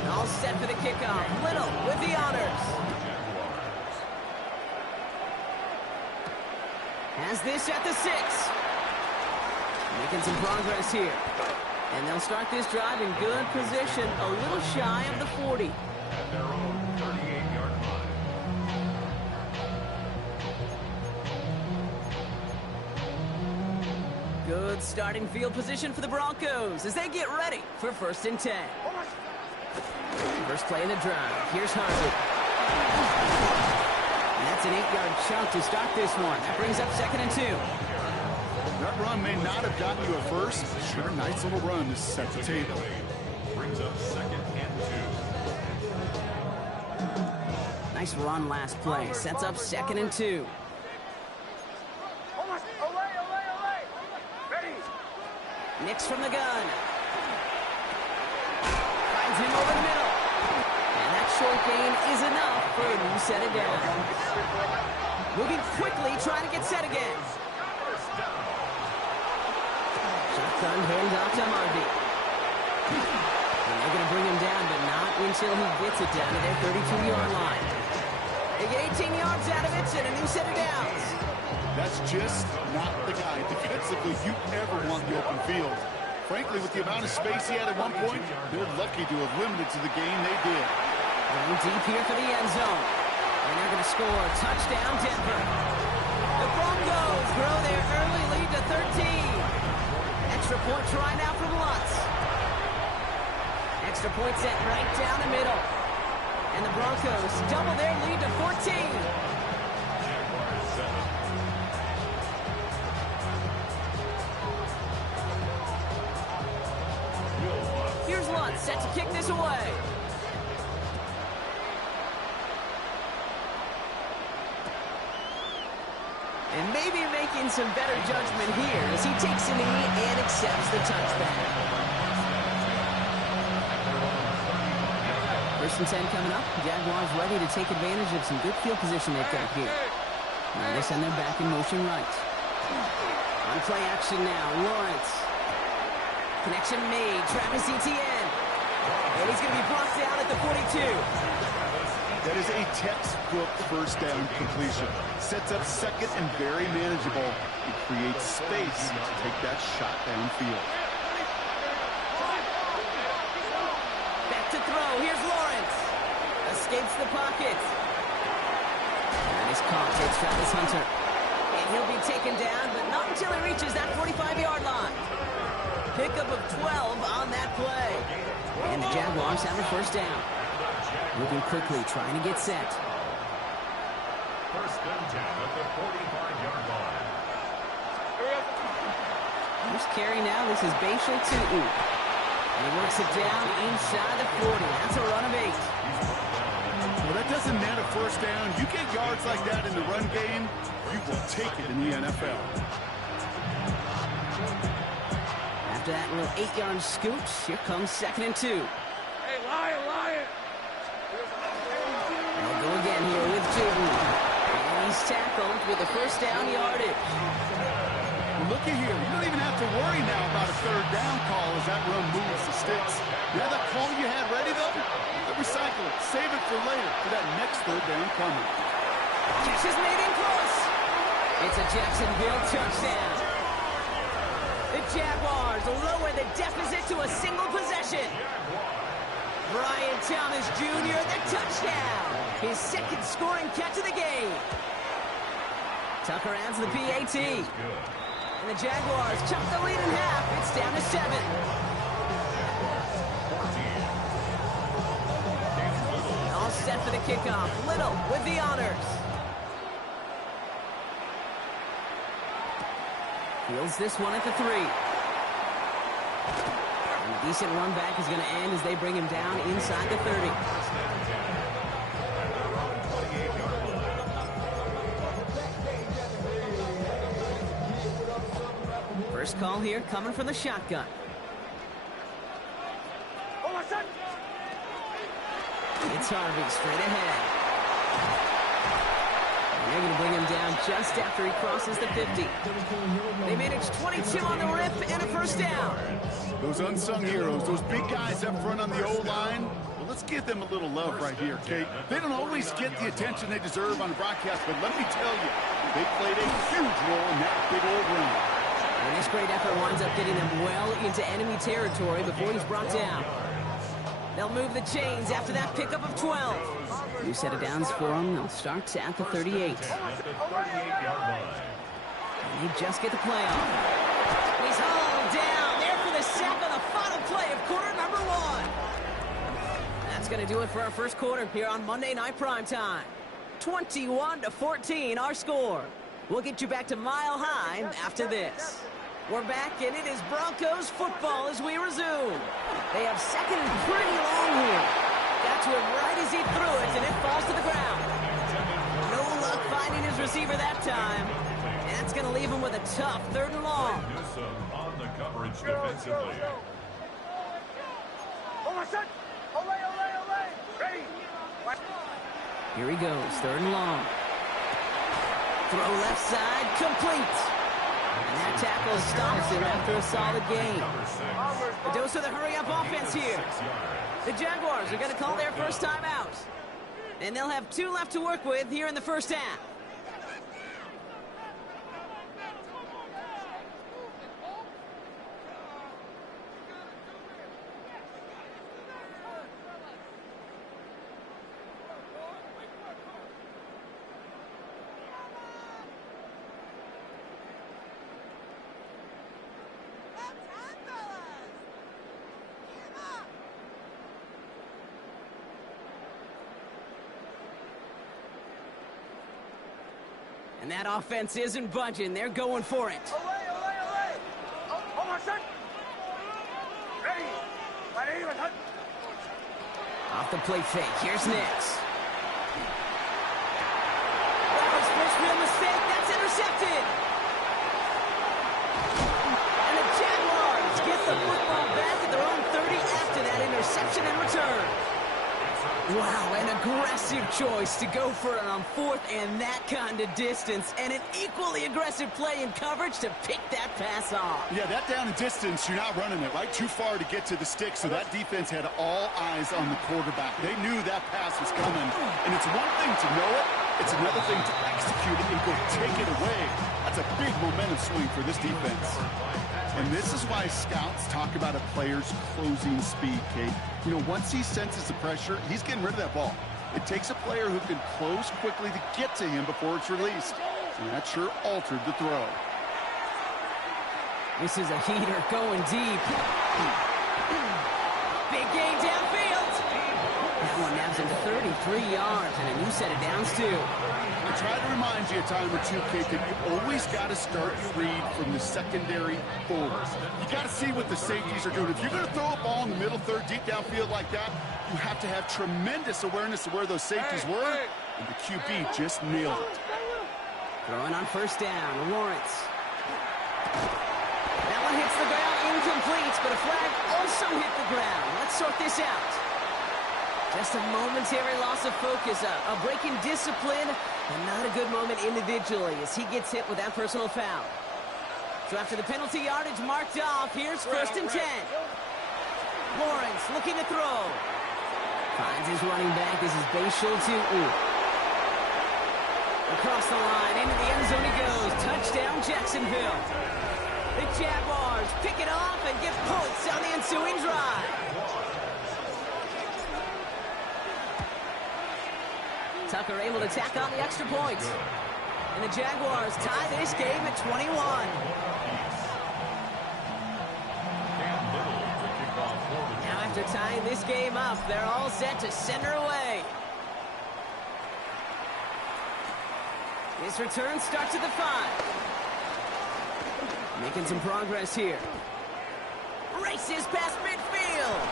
All set for the kickoff. Little with the honors. Has this at the 6. Making some progress here. And they'll start this drive in good position, a little shy of the 40. At their own 38-yard line. Good starting field position for the Broncos as they get ready for 1st and 10. First play of the drive. Here's Harvey. And that's an 8-yard chunk to start this one. That brings up 2nd and 2. That run may not have gotten you a first. Sure, nice little run to set the table. Brings up 2nd and 2. Nice run last play. Sets up 2nd and 2. Nix from the gun. Finds him over the middle. And that short gain is enough for a new set it down. Moving quickly, trying to get set again. Shotgun handoff to Harvey. And they're going to bring him down, but not until he gets it down to their 32-yard line. They get 18 yards out of it and a new set of downs. That's just not the guy defensively you ever want the open field. Frankly, with the amount of space he had at one point, they're lucky to have limited to the game they did. Going deep here for the end zone. And they're going to score. Touchdown, Denver. The Broncos grow their early lead to 13. Extra point try now from Lutz. Extra point set right down the middle. And the Broncos double their lead to 14. Here's Lutz set to kick this away. And maybe making some better judgment here as he takes a knee and accepts the touchback. 1st and 10 coming up. Jaguars ready to take advantage of some good field position they've got here. Now they send their back in motion right. On play action now, Lawrence. Connection made, Travis Etienne. And he's going to be brought down at the 42. That is a textbook first down completion. Sets up 2nd and very manageable. It creates space to take that shot downfield. Back to throw. Here's Lawrence. Escapes the pocket. And his caught. It's Travis Hunter. And he'll be taken down, but not until he reaches that 45-yard line. Pickup of 12 on that play. And the Jaguars have a first down. Moving quickly, trying to get set. 1st and 10 at the 45-yard line. First carry now, this is Bashal Tutu. And he works it down inside the 40. That's a run of 8. Well, that doesn't net a first down. You get yards like that in the run game, you will take it in the NFL. After that little 8-yard scoot, here comes 2nd and 2. Hey, Lion! They'll go again here with Juden. And he's tackled with the first down yardage. Look at here. You don't even have to worry now about a 3rd down call as that run moves the sticks. Yeah, that call you had ready, though, recycle it. Save it for later for that next 3rd down coming. Catch is made in close. It's a Jacksonville touchdown. The Jaguars lower the deficit to a single possession. Brian Thomas Jr., the touchdown. His 2nd scoring catch of the game. Tucker adds the PAT. And the Jaguars chop the lead in half. It's down to 7. All set for the kickoff. Little with the honors. Fields this one at the 3. And a decent run back is going to end as they bring him down inside the 30. First call here coming from the shotgun. It's Harvey straight ahead. And they're going to bring him down just after he crosses the 50. They managed 22 on the rip and a first down. Those unsung heroes, those big guys up front on the O-line, well, let's give them a little love right here, Kate. They don't always get the attention they deserve on the broadcast, but let me tell you, they played a huge role in that big old run. And this great effort winds up getting them well into enemy territory before he's brought down. They'll move the chains after that pickup of 12. New set of downs for them. They'll start at the 38. And they just get the play off. He's hauled down there for the sack on the final play of quarter number 1. That's going to do it for our first quarter here on Monday Night Primetime. 21-14 our score. We'll get you back to Mile High after this. We're back, and it is Broncos football as we resume. They have 2nd and pretty long here. Got to him right as he threw it, and it falls to the ground. No luck finding his receiver that time. That's going to leave him with a tough 3rd and long. On the coverage defensively. Here he goes, 3rd and long. Throw left side, complete. And that tackle stops him after a solid game. A dose of the hurry-up offense here. The Jaguars are going to call their first time out. And they'll have 2 left to work with here in the first half. And that offense isn't budging. They're going for it. Off the play fake. Here's Nix. That was first real mistake. That's intercepted. And the Jaguars get the football back at their own 30 after that interception in return. Wow, an aggressive choice to go for it on 4th and that kind of distance, and an equally aggressive play in coverage to pick that pass off. Yeah, that down and distance, you're not running it, right? Too far to get to the stick, so that defense had all eyes on the quarterback. They knew that pass was coming, and it's one thing to know it, it's another thing to execute it and go take it away. That's a big momentum swing for this defense. And this is why scouts talk about a player's closing speed, Kate. You know, once he senses the pressure, he's getting rid of that ball. It takes a player who can close quickly to get to him before it's released. And that sure altered the throw. This is a heater going deep. Big game downfield. That one nabs him 33 yards and a new set of downs, too. I try to remind you a time or two, Kate, that you always got to start your read from the secondary forward. You got to see what the safeties are doing. If you're going to throw a ball in the middle third, deep downfield like that, you have to have tremendous awareness of where those safeties were, and the QB just nailed it. Throwing on first down, Lawrence. That one hits the ground incomplete, but a flag also hit the ground. Let's sort this out. Just a momentary loss of focus, a break in discipline, and not a good moment individually as he gets hit with that personal foul. So after the penalty yardage marked off, here's 1st and 10. Lawrence looking to throw. Finds his running back. This is Bayshul. Across the line, into the end zone he goes. Touchdown, Jacksonville. The Jaguars pick it off and get points on the ensuing drive. Tucker able to tack on the extra point. And the Jaguars tie this game at 21. Now after tying this game up, they're all set to send her away. His return starts at the 5. Making some progress here. Races past midfield.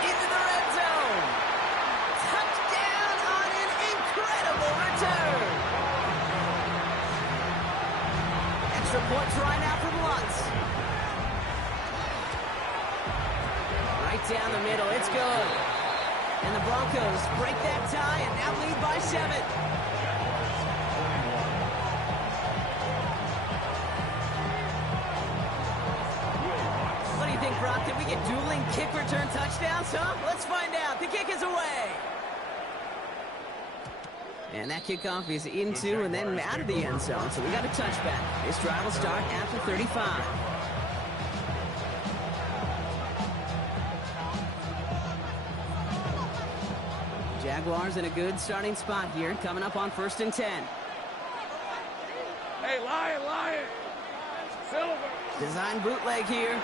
Into the red zone. Touchdown on an incredible return. Extra points right now from Lutz. Right down the middle. It's good. And the Broncos break that tie and now lead by 7. Brock, did we get dueling kick return touchdowns, huh? Let's find out. The kick is away. And that kickoff is into and then out of the end zone. So we got a touchback. This drive will start after 35. Jaguars in a good starting spot here, coming up on 1st and 10. Hey, Lion! Silver! Design bootleg here.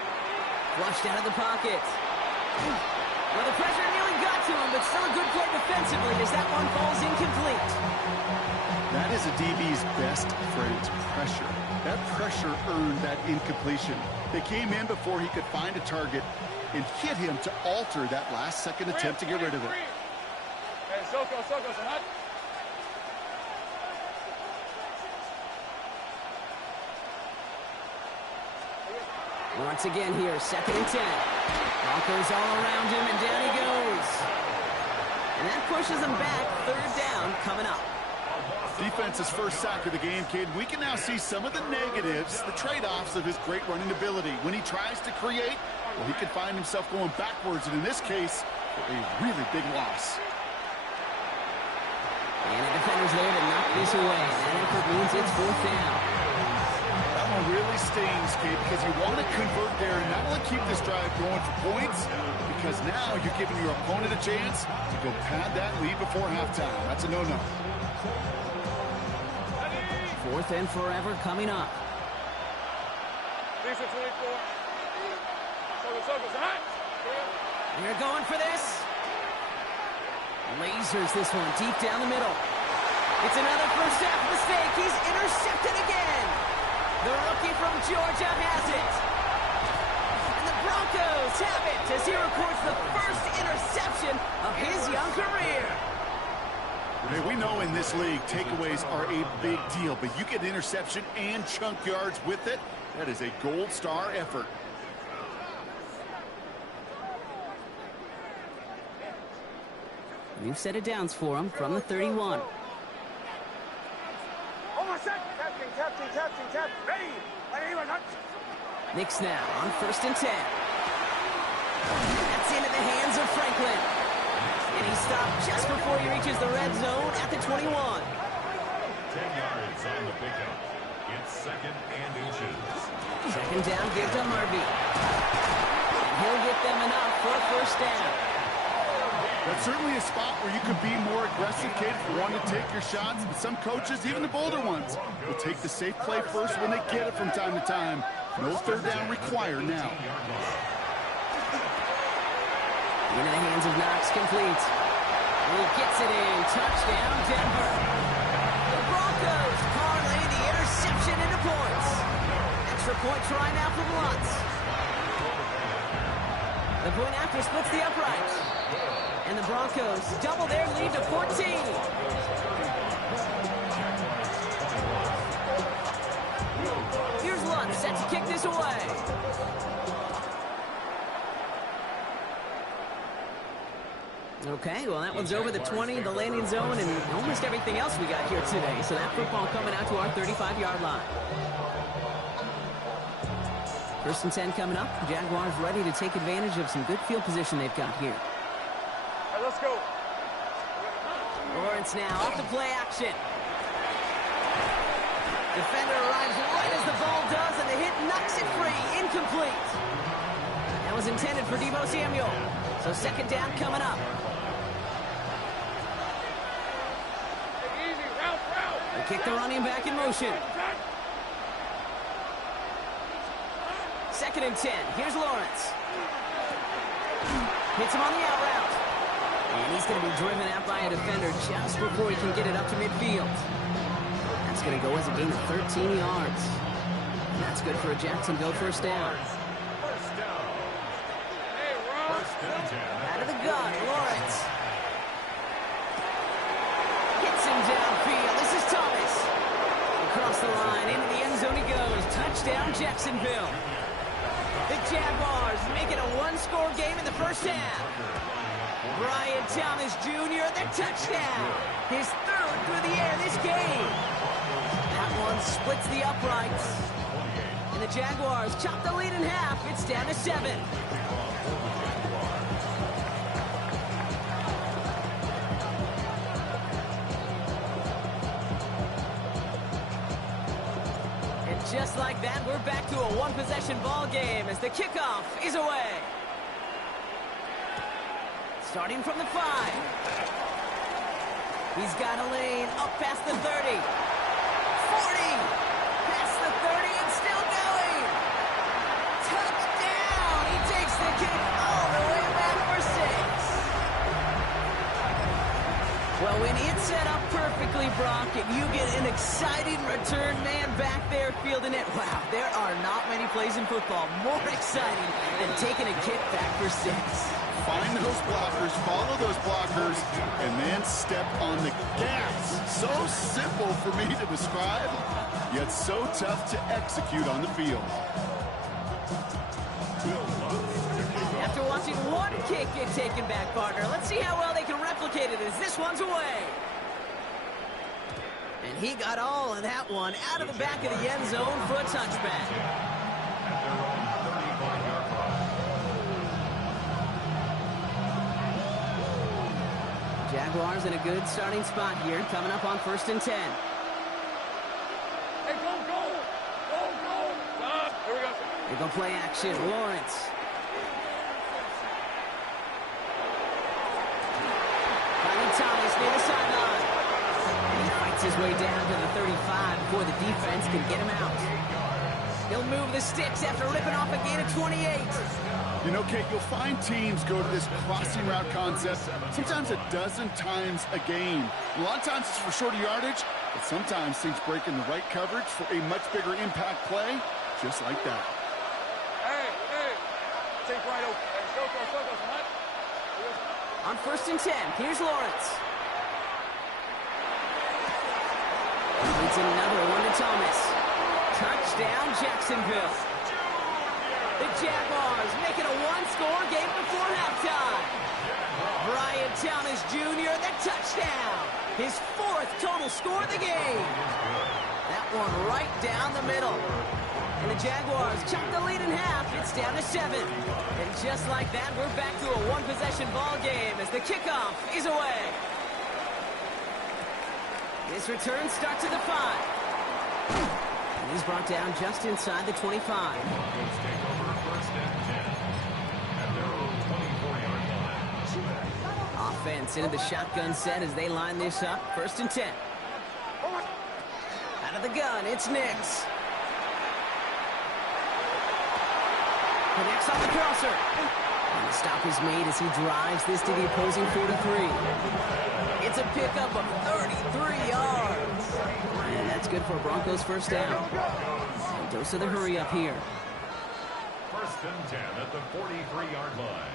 Flushed out of the pocket. Well, the pressure nearly got to him, but still a good play defensively as that one falls incomplete. That is a DB's best phrase, pressure. That pressure earned that incompletion. They came in before he could find a target and hit him to alter that last-second attempt to get rid of it. Hey, Soko, son. Once again here, 2nd and 10. Broncos all around him, and down he goes. And that pushes him back. 3rd down coming up. Defense's first sack of the game, kid. We can now see some of the negatives, the trade-offs of his great running ability. When he tries to create, well, he can find himself going backwards, and in this case, a really big loss. And the defender's there to knock this away. That effort means it's 4th down. That one really stings, Kate, because you want to convert there and not only keep this drive going for points, because now you're giving your opponent a chance to go pad that lead before halftime. That's a no-no. 4th and forever coming up. Lisa 24. Soko, son. They're going for this. Lasers this one deep down the middle. It's another first half mistake. He's intercepted again. The rookie from Georgia has it. And the Broncos have it as he records the first interception of his young career. Hey, we know in this league, takeaways are a big deal, but you get interception and chunk yards with it. That is a gold star effort. New set of downs for him from the 31. Knicks now on 1st and 10. That's into the hands of Franklin. And he stopped just before he reaches the red zone at the 21. 10 yards on the pickup. It's 2nd and inches. 2nd down, give to Murphy. And he'll get them enough for a 1st down. That's certainly a spot where you could be more aggressive, kid, if you want to take your shots. But some coaches, even the bolder ones, will take the safe play first when they get it from time to time. No 3rd down required now. Into the hands of Knox, complete. He gets it in. Touchdown, Denver. The Broncos parlay the interception into points. Extra point try now from Lutz. The point after splits the upright. And the Broncos double their lead to 14. Here's Lutz set to kick this away. Okay, well, that one's over the 20, the landing zone, and almost everything else we got here today. So that football coming out to our 35-yard line. 1st and 10 coming up. Jaguars ready to take advantage of some good field position they've got here. All right, let's go. Lawrence now off the play action. Defender arrives right as the ball does, and the hit knocks it free. Incomplete. That was intended for Deebo Samuel. So 2nd down coming up. They kick the running back in motion. 2nd and 10. Here's Lawrence. Hits him on the out route. And he's going to be driven out by a defender just before he can get it up to midfield. That's going to go as a gain of 13 yards. And that's good for a Jacksonville 1st down. Out of the gun, Lawrence. Hits him downfield. This is Thomas. Across the line, into the end zone he goes. Touchdown, Jacksonville. The Jaguars make it a one-score game in the 1st half. Brian Thomas Jr., the touchdown. His 3rd through the air this game. That one splits the uprights. And the Jaguars chop the lead in half. It's down to 7. Just like that, we're back to a one-possession ball game as the kickoff is away. Starting from the 5. He's got a lane up past the 30. 40. Past the 30 and still going. Touchdown. He takes the kick all the way back for 6. Well, when it's set up perfectly, Brock, and you get an exciting return man back there fielding it, wow, there are not many plays in football more exciting than taking a kick back for 6. Find those blockers, follow those blockers, and then step on the gas. So simple for me to describe, yet so tough to execute on the field. After watching one kick get taken back, partner, let's see how well they can replicate it as this one's away. And he got all of that one out of the back of the end zone for a touchback. Jaguars in a good starting spot here, coming up on 1st and 10. Hey, go, go! Go, go! Stop! Here we go. They go play action. Lawrence. Finding Thomas near the sideline. And he fights his way down to the 35 before the defense can get him out. He'll move the sticks after ripping off a gain of 28. You know, Kate, you'll find teams go to this crossing route concept sometimes a dozen times a game. A lot of times it's for shorter yardage, but sometimes things break in the right coverage for a much bigger impact play, just like that. Hey, hey! Take right open. Hey, Soko, what? On 1st and 10, here's Lawrence. Leads another one to Thomas. Touchdown, Jacksonville. The Jaguars make it a one-score game before halftime. Brian Thomas Jr., the touchdown. His 4th total score of the game. That one right down the middle. And the Jaguars chop the lead in half. It's down to 7. And just like that, we're back to a one-possession ball game as the kickoff is away. This return starts at the 5. And he's brought down just inside the 25. Offense into the shotgun set as they line this up. 1st and 10. Out of the gun, it's Nix. Connects on the crosser. And the stop is made as he drives this to the opposing 43. It's a pickup of 33 yards. And that's good for Broncos 1st down. And dose of the hurry up here. 1st and 10 at the 43-yard line.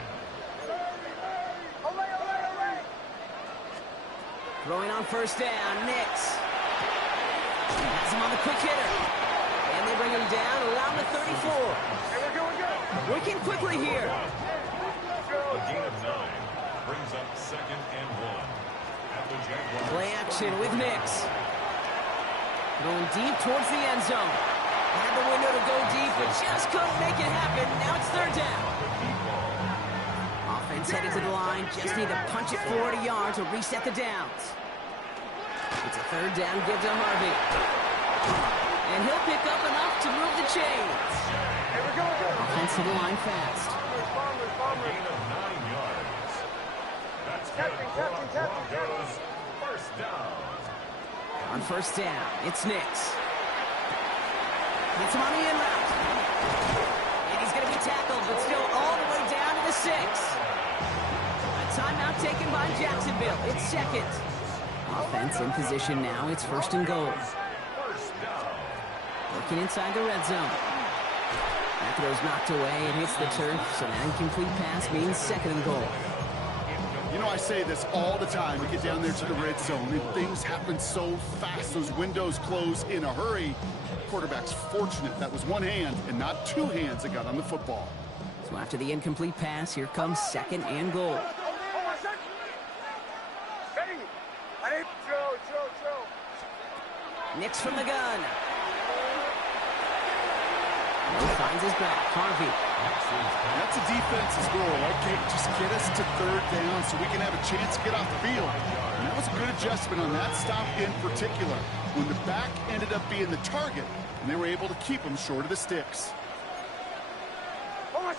Throwing on 1st down, Nix. Has him on the quick hitter. And they bring him down around the 34. Working quickly here. A gain of 9 brings up 2nd and 1. At the Jaguars. Play action with Nix. Going deep towards the end zone. Had the window to go deep, but just couldn't make it happen. Now it's 3rd down. Offense headed to the line. Just need to punch it 40 yards to reset the downs. It's a 3rd down. Give to Harvey. And he'll pick up enough to move the chains. Offense to the line fast. Gain of 9 yards. That's good for Broncos. 1st down. On 1st down, it's Nix. Gets him on the in route. And he's going to be tackled, but still all the way down to the 6. A timeout taken by Jacksonville. It's 2nd. Offense in position now. It's 1st and goal. Looking inside the red zone. That throw's knocked away. It hits the turf, so that incomplete pass means 2nd and goal. You know, I say this all the time. We get down there to the red zone, and things happen so fast. Those windows close in a hurry. Quarterback's fortunate that was one hand and not 2 hands that got on the football. So after the incomplete pass, here comes 2nd and goal. Nix from the gun. Finds his back. Harvey. That's a defense's goal. Okay, just get us to 3rd down so we can have a chance to get off the field. And that was a good adjustment on that stop in particular, when the back ended up being the target, and they were able to keep him short of the sticks. Going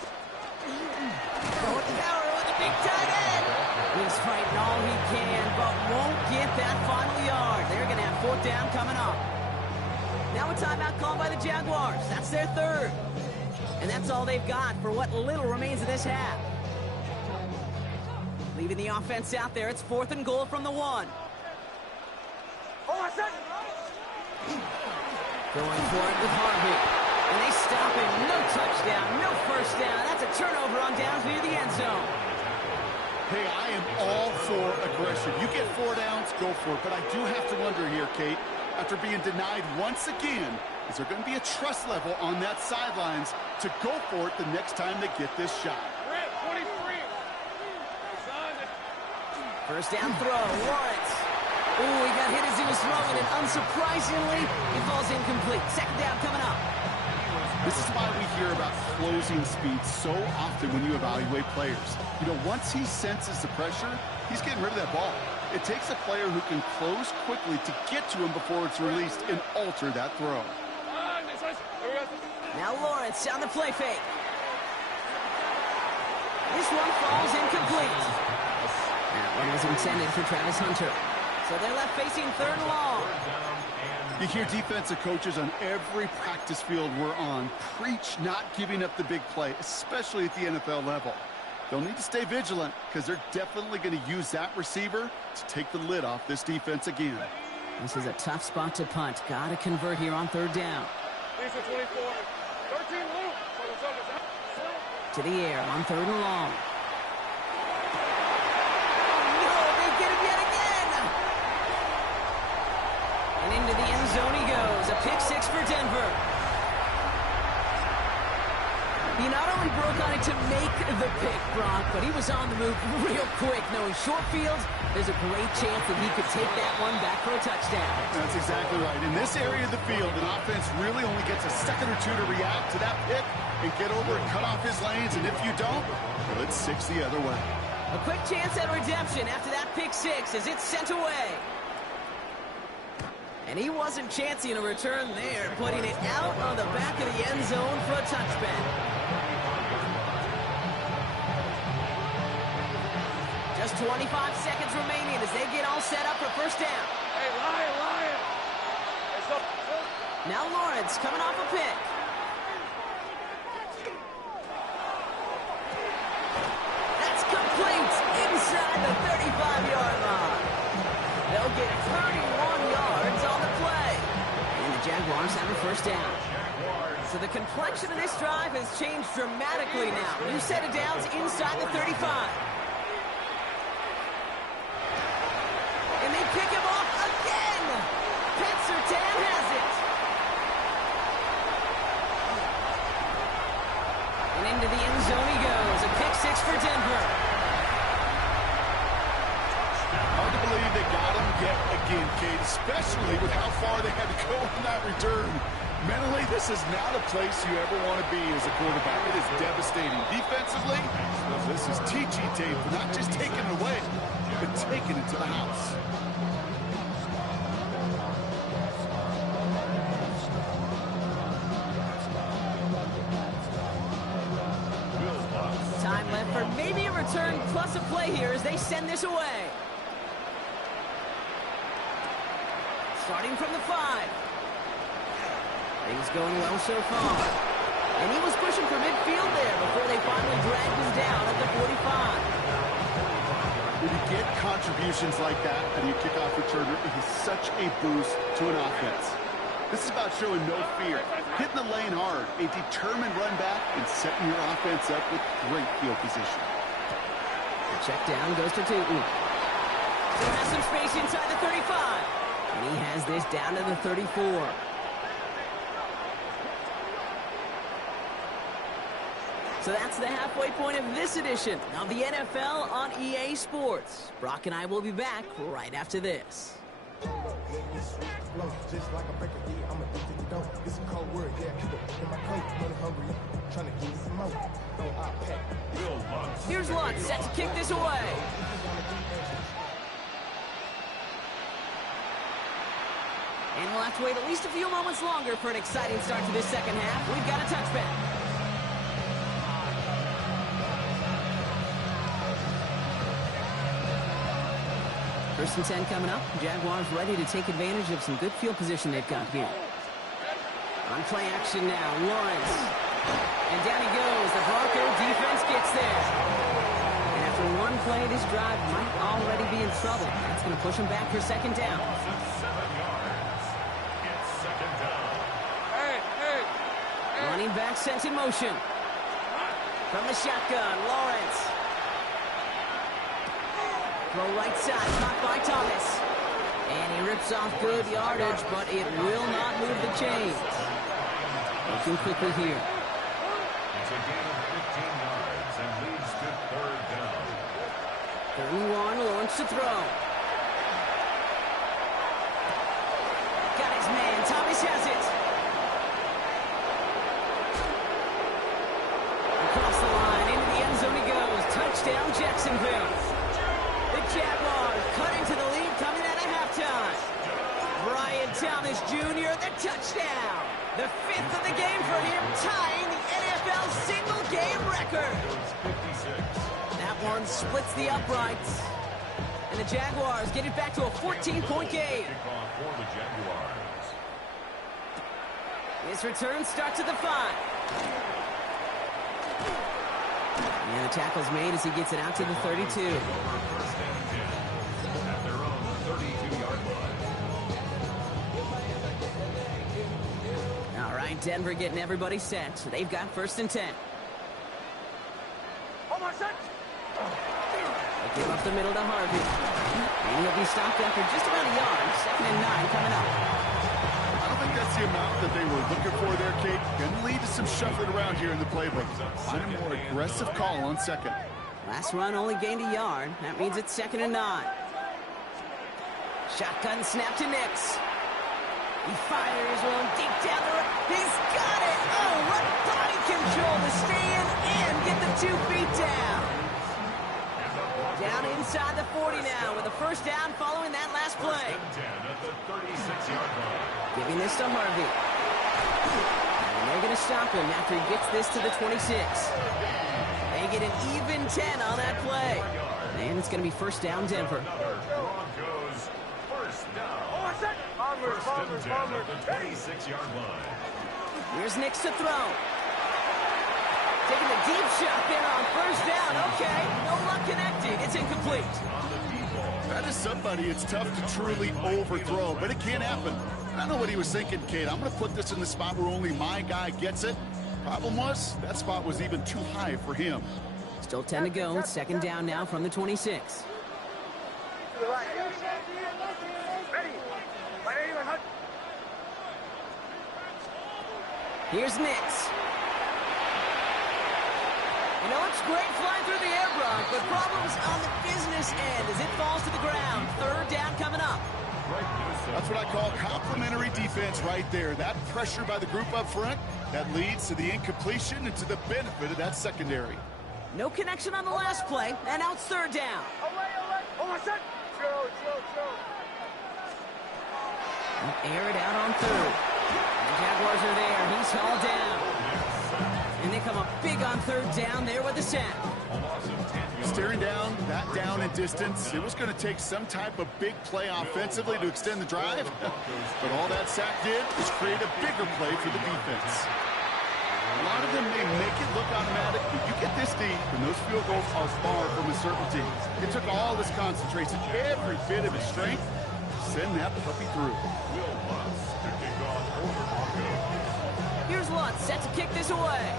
power with the big tight end. He's fighting all he can, but won't get that final yard. They're going to have 4th down coming up. Now a timeout called by the Jaguars. That's their 3rd. And that's all they've got for what little remains of this half. Leaving the offense out there. It's 4th and goal from the 1. Going for it with Harvey. And they stop him. No touchdown. No 1st down. That's a turnover on downs near the end zone. Hey, I am all for aggression. You get 4 downs, go for it. But I do have to wonder here, Kate, after being denied once again, is there going to be a trust level on that sidelines to go for it the next time they get this shot? 1st down throw, Lawrence. Ooh, he got hit as he was throwing, and unsurprisingly, he falls incomplete. 2nd down coming up. This is why we hear about closing speed so often when you evaluate players. You know, once he senses the pressure, he's getting rid of that ball. It takes a player who can close quickly to get to him before it's released and alter that throw. Now Lawrence on the play fake. This one falls incomplete. That one was intended for Travis Hunter. So they're left facing 3rd and long. You hear defensive coaches on every practice field we're on preach not giving up the big play, especially at the NFL level. They'll need to stay vigilant because they're definitely going to use that receiver to take the lid off this defense again. This is a tough spot to punt. Got to convert here on 3rd down. To the air on 3rd and long. Oh, no, they get him yet again. And into the end zone he goes. A pick 6 for Denver. He not only broke on it to make the pick, Brock, but he was on the move real quick. Knowing short field, there's a great chance that he could take that one back for a touchdown. That's exactly right. In this area of the field, an offense really only gets a second or 2 to react to that pick and get over and cut off his lanes. And if you don't, well, it's 6 the other way. A quick chance at redemption after that pick 6 as it's sent away. And he wasn't chancing a return there, putting it out on the back of the end zone for a touchback. Just 25 seconds remaining as they get all set up for 1st down. Hey, Lion! Now Lawrence coming off a pick. That's complete inside the 35-yard line. They'll get 31 yards on the play. And the Jaguars have a 1st down. So the complexion of this drive has changed dramatically now. New set of downs inside the 35. And they pick him off again. Pat Surtain has it. six for Denver. Hard to believe they got him yet again, Kate, especially with how far they had to go on that return. Mentally, this is not a place you ever want to be as a quarterback. It is devastating. Defensively, this is teaching tape for not just taking it away, but taking it to the house. Time left for maybe a return plus a play here as they send this away. Starting from the 5. Things going well so far. And he was pushing for midfield there before they finally dragged him down at the 45. When you get contributions like that and you kick off returner, it is such a boost to an offense. This is about showing no fear, hitting the lane hard, a determined run back, and setting your offense up with great field position. The check down goes to Tootin. Still has some space inside the 35. And he has this down to the 34. So that's the halfway point of this edition of the NFL on EA Sports. Brock and I will be back right after this. Just like a breaker, yeah, I'm addicted to dope. It's a cold word, yeah, people in my coat, money hungry, trying to give me some more. Here's Lutz set to kick this away. And we'll have to wait at least a few moments longer for an exciting start to this second half. We've got a touchback. First and 10 coming up. Jaguars ready to take advantage of some good field position they've got here. On play action now, Lawrence. And down he goes. The Bronco defense gets there. And after one play, this drive might already be in trouble. That's going to push him back for second down. Running back sent in motion. From the shotgun, Lawrence. Throw right side, caught by Thomas. And he rips off good yardage, but it will not move the chains. Looking quickly here. It's a gain of 15 yards and leads to third down. 31, Lawrence to throw. Got his man, Thomas has it. Across the line, into the end zone he goes. Touchdown, Jacksonville. The Jaguars cutting to the lead coming out of halftime. Brian Thomas Jr., the touchdown. The 5th of the game for him, tying the NFL single-game record. That one splits the uprights. And the Jaguars get it back to a 14-point game. His return starts at the 5. And the tackle's made as he gets it out to the 32. All right, Denver getting everybody set. So they've got first and 10. They give up the middle to Harvey. And he'll be stopped after just about a yard. 2nd and 9 coming up. I don't think that's the amount that they were looking for there, Kate. Going to lead to some shuffling around here in the playbook. Find a more aggressive call on second. Last run only gained a yard. That means it's 2nd and 9. Shotgun snap to Nix. He fires one deep down the road. He's got it! Oh, what body control to stay in and get the 2 feet down. Down inside the 40 now with a first down following that last play. Giving this to Harvey. And they're going to stop him after he gets this to the 26. They get an even 10 on that play. And it's going to be first down, Denver. First and 10 at the 26-yard line. Here's Nix to throw. Taking the deep shot there on first down. Okay, no luck connecting. It's incomplete. That is somebody it's tough to truly overthrow, but it can happen. I don't know what he was thinking, Kate. I'm going to put this in the spot where only my guy gets it. Problem was, that spot was even too high for him. Still 10 to go. 2nd down now from the 26. Here's Nix. You know, it's great flying through the air, Brock, but problems on the business end as it falls to the ground. Third down coming up. That's what I call complimentary defense right there. That pressure by the group up front, that leads to the incompletion and to the benefit of that secondary. No connection on the last play, and now it's third down. Oh, my son. Chill. Air it out on third. The Jaguars are there. He's hauled down. And they come up big on third down there with the sack. Staring down, that down and distance, it was going to take some type of big play offensively to extend the drive. But all that sack did was create a bigger play for the defense. A lot of them may make it look automatic, but you get this deep, and those field goals are far from a certainty. It took all his concentration, every bit of his strength, to send that puppy through. Here's Lutz, set to kick this away.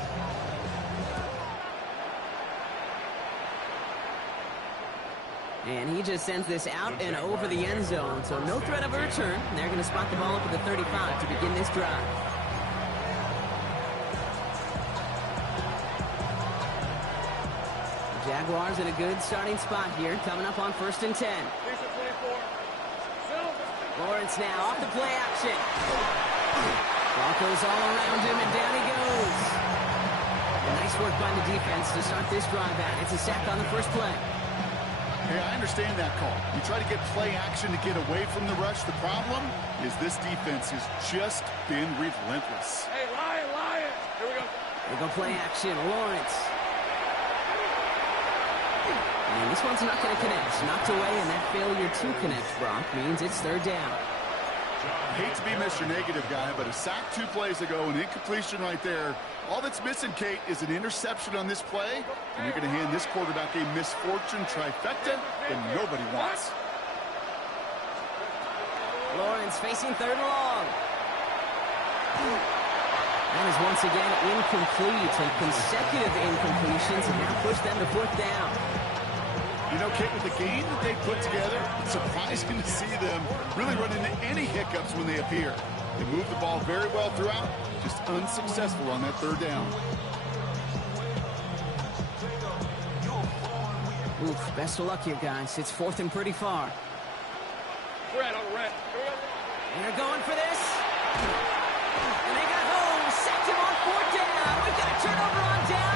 And he just sends this out and over the end zone, so no threat of a return. They're going to spot the ball up at the 35 to begin this drive. The Jaguars in a good starting spot here, coming up on 1st and 10. Lawrence now off the play action. Broncos all around him, and down he goes. And nice work by the defense to start this drive out. It's a sack on the first play. Hey, I understand that call. You try to get play action to get away from the rush. The problem is this defense has just been relentless. Hey, Lion. Here we go. They go play action. Lawrence. And this one's not going to connect. Knocked away, and that failure to connect, Brock, means it's third down. I hate to be Mr. Negative guy, but a sack 2 plays ago, an incompletion right there. All that's missing, Kate, is an interception on this play, and you're going to hand this quarterback a misfortune trifecta that nobody wants. Lawrence facing third and long. That is once again incomplete, and consecutive incompletions have now pushed them to fourth down. You know, Kate, with the game that they put together, it's surprising to see them really run into any hiccups when they appear. They move the ball very well throughout, just unsuccessful on that third down. Oof, best of luck here, guys. It's fourth and pretty far. Red. They're going for this. And they got home. Sacked him on fourth down. We've got a turnover on down.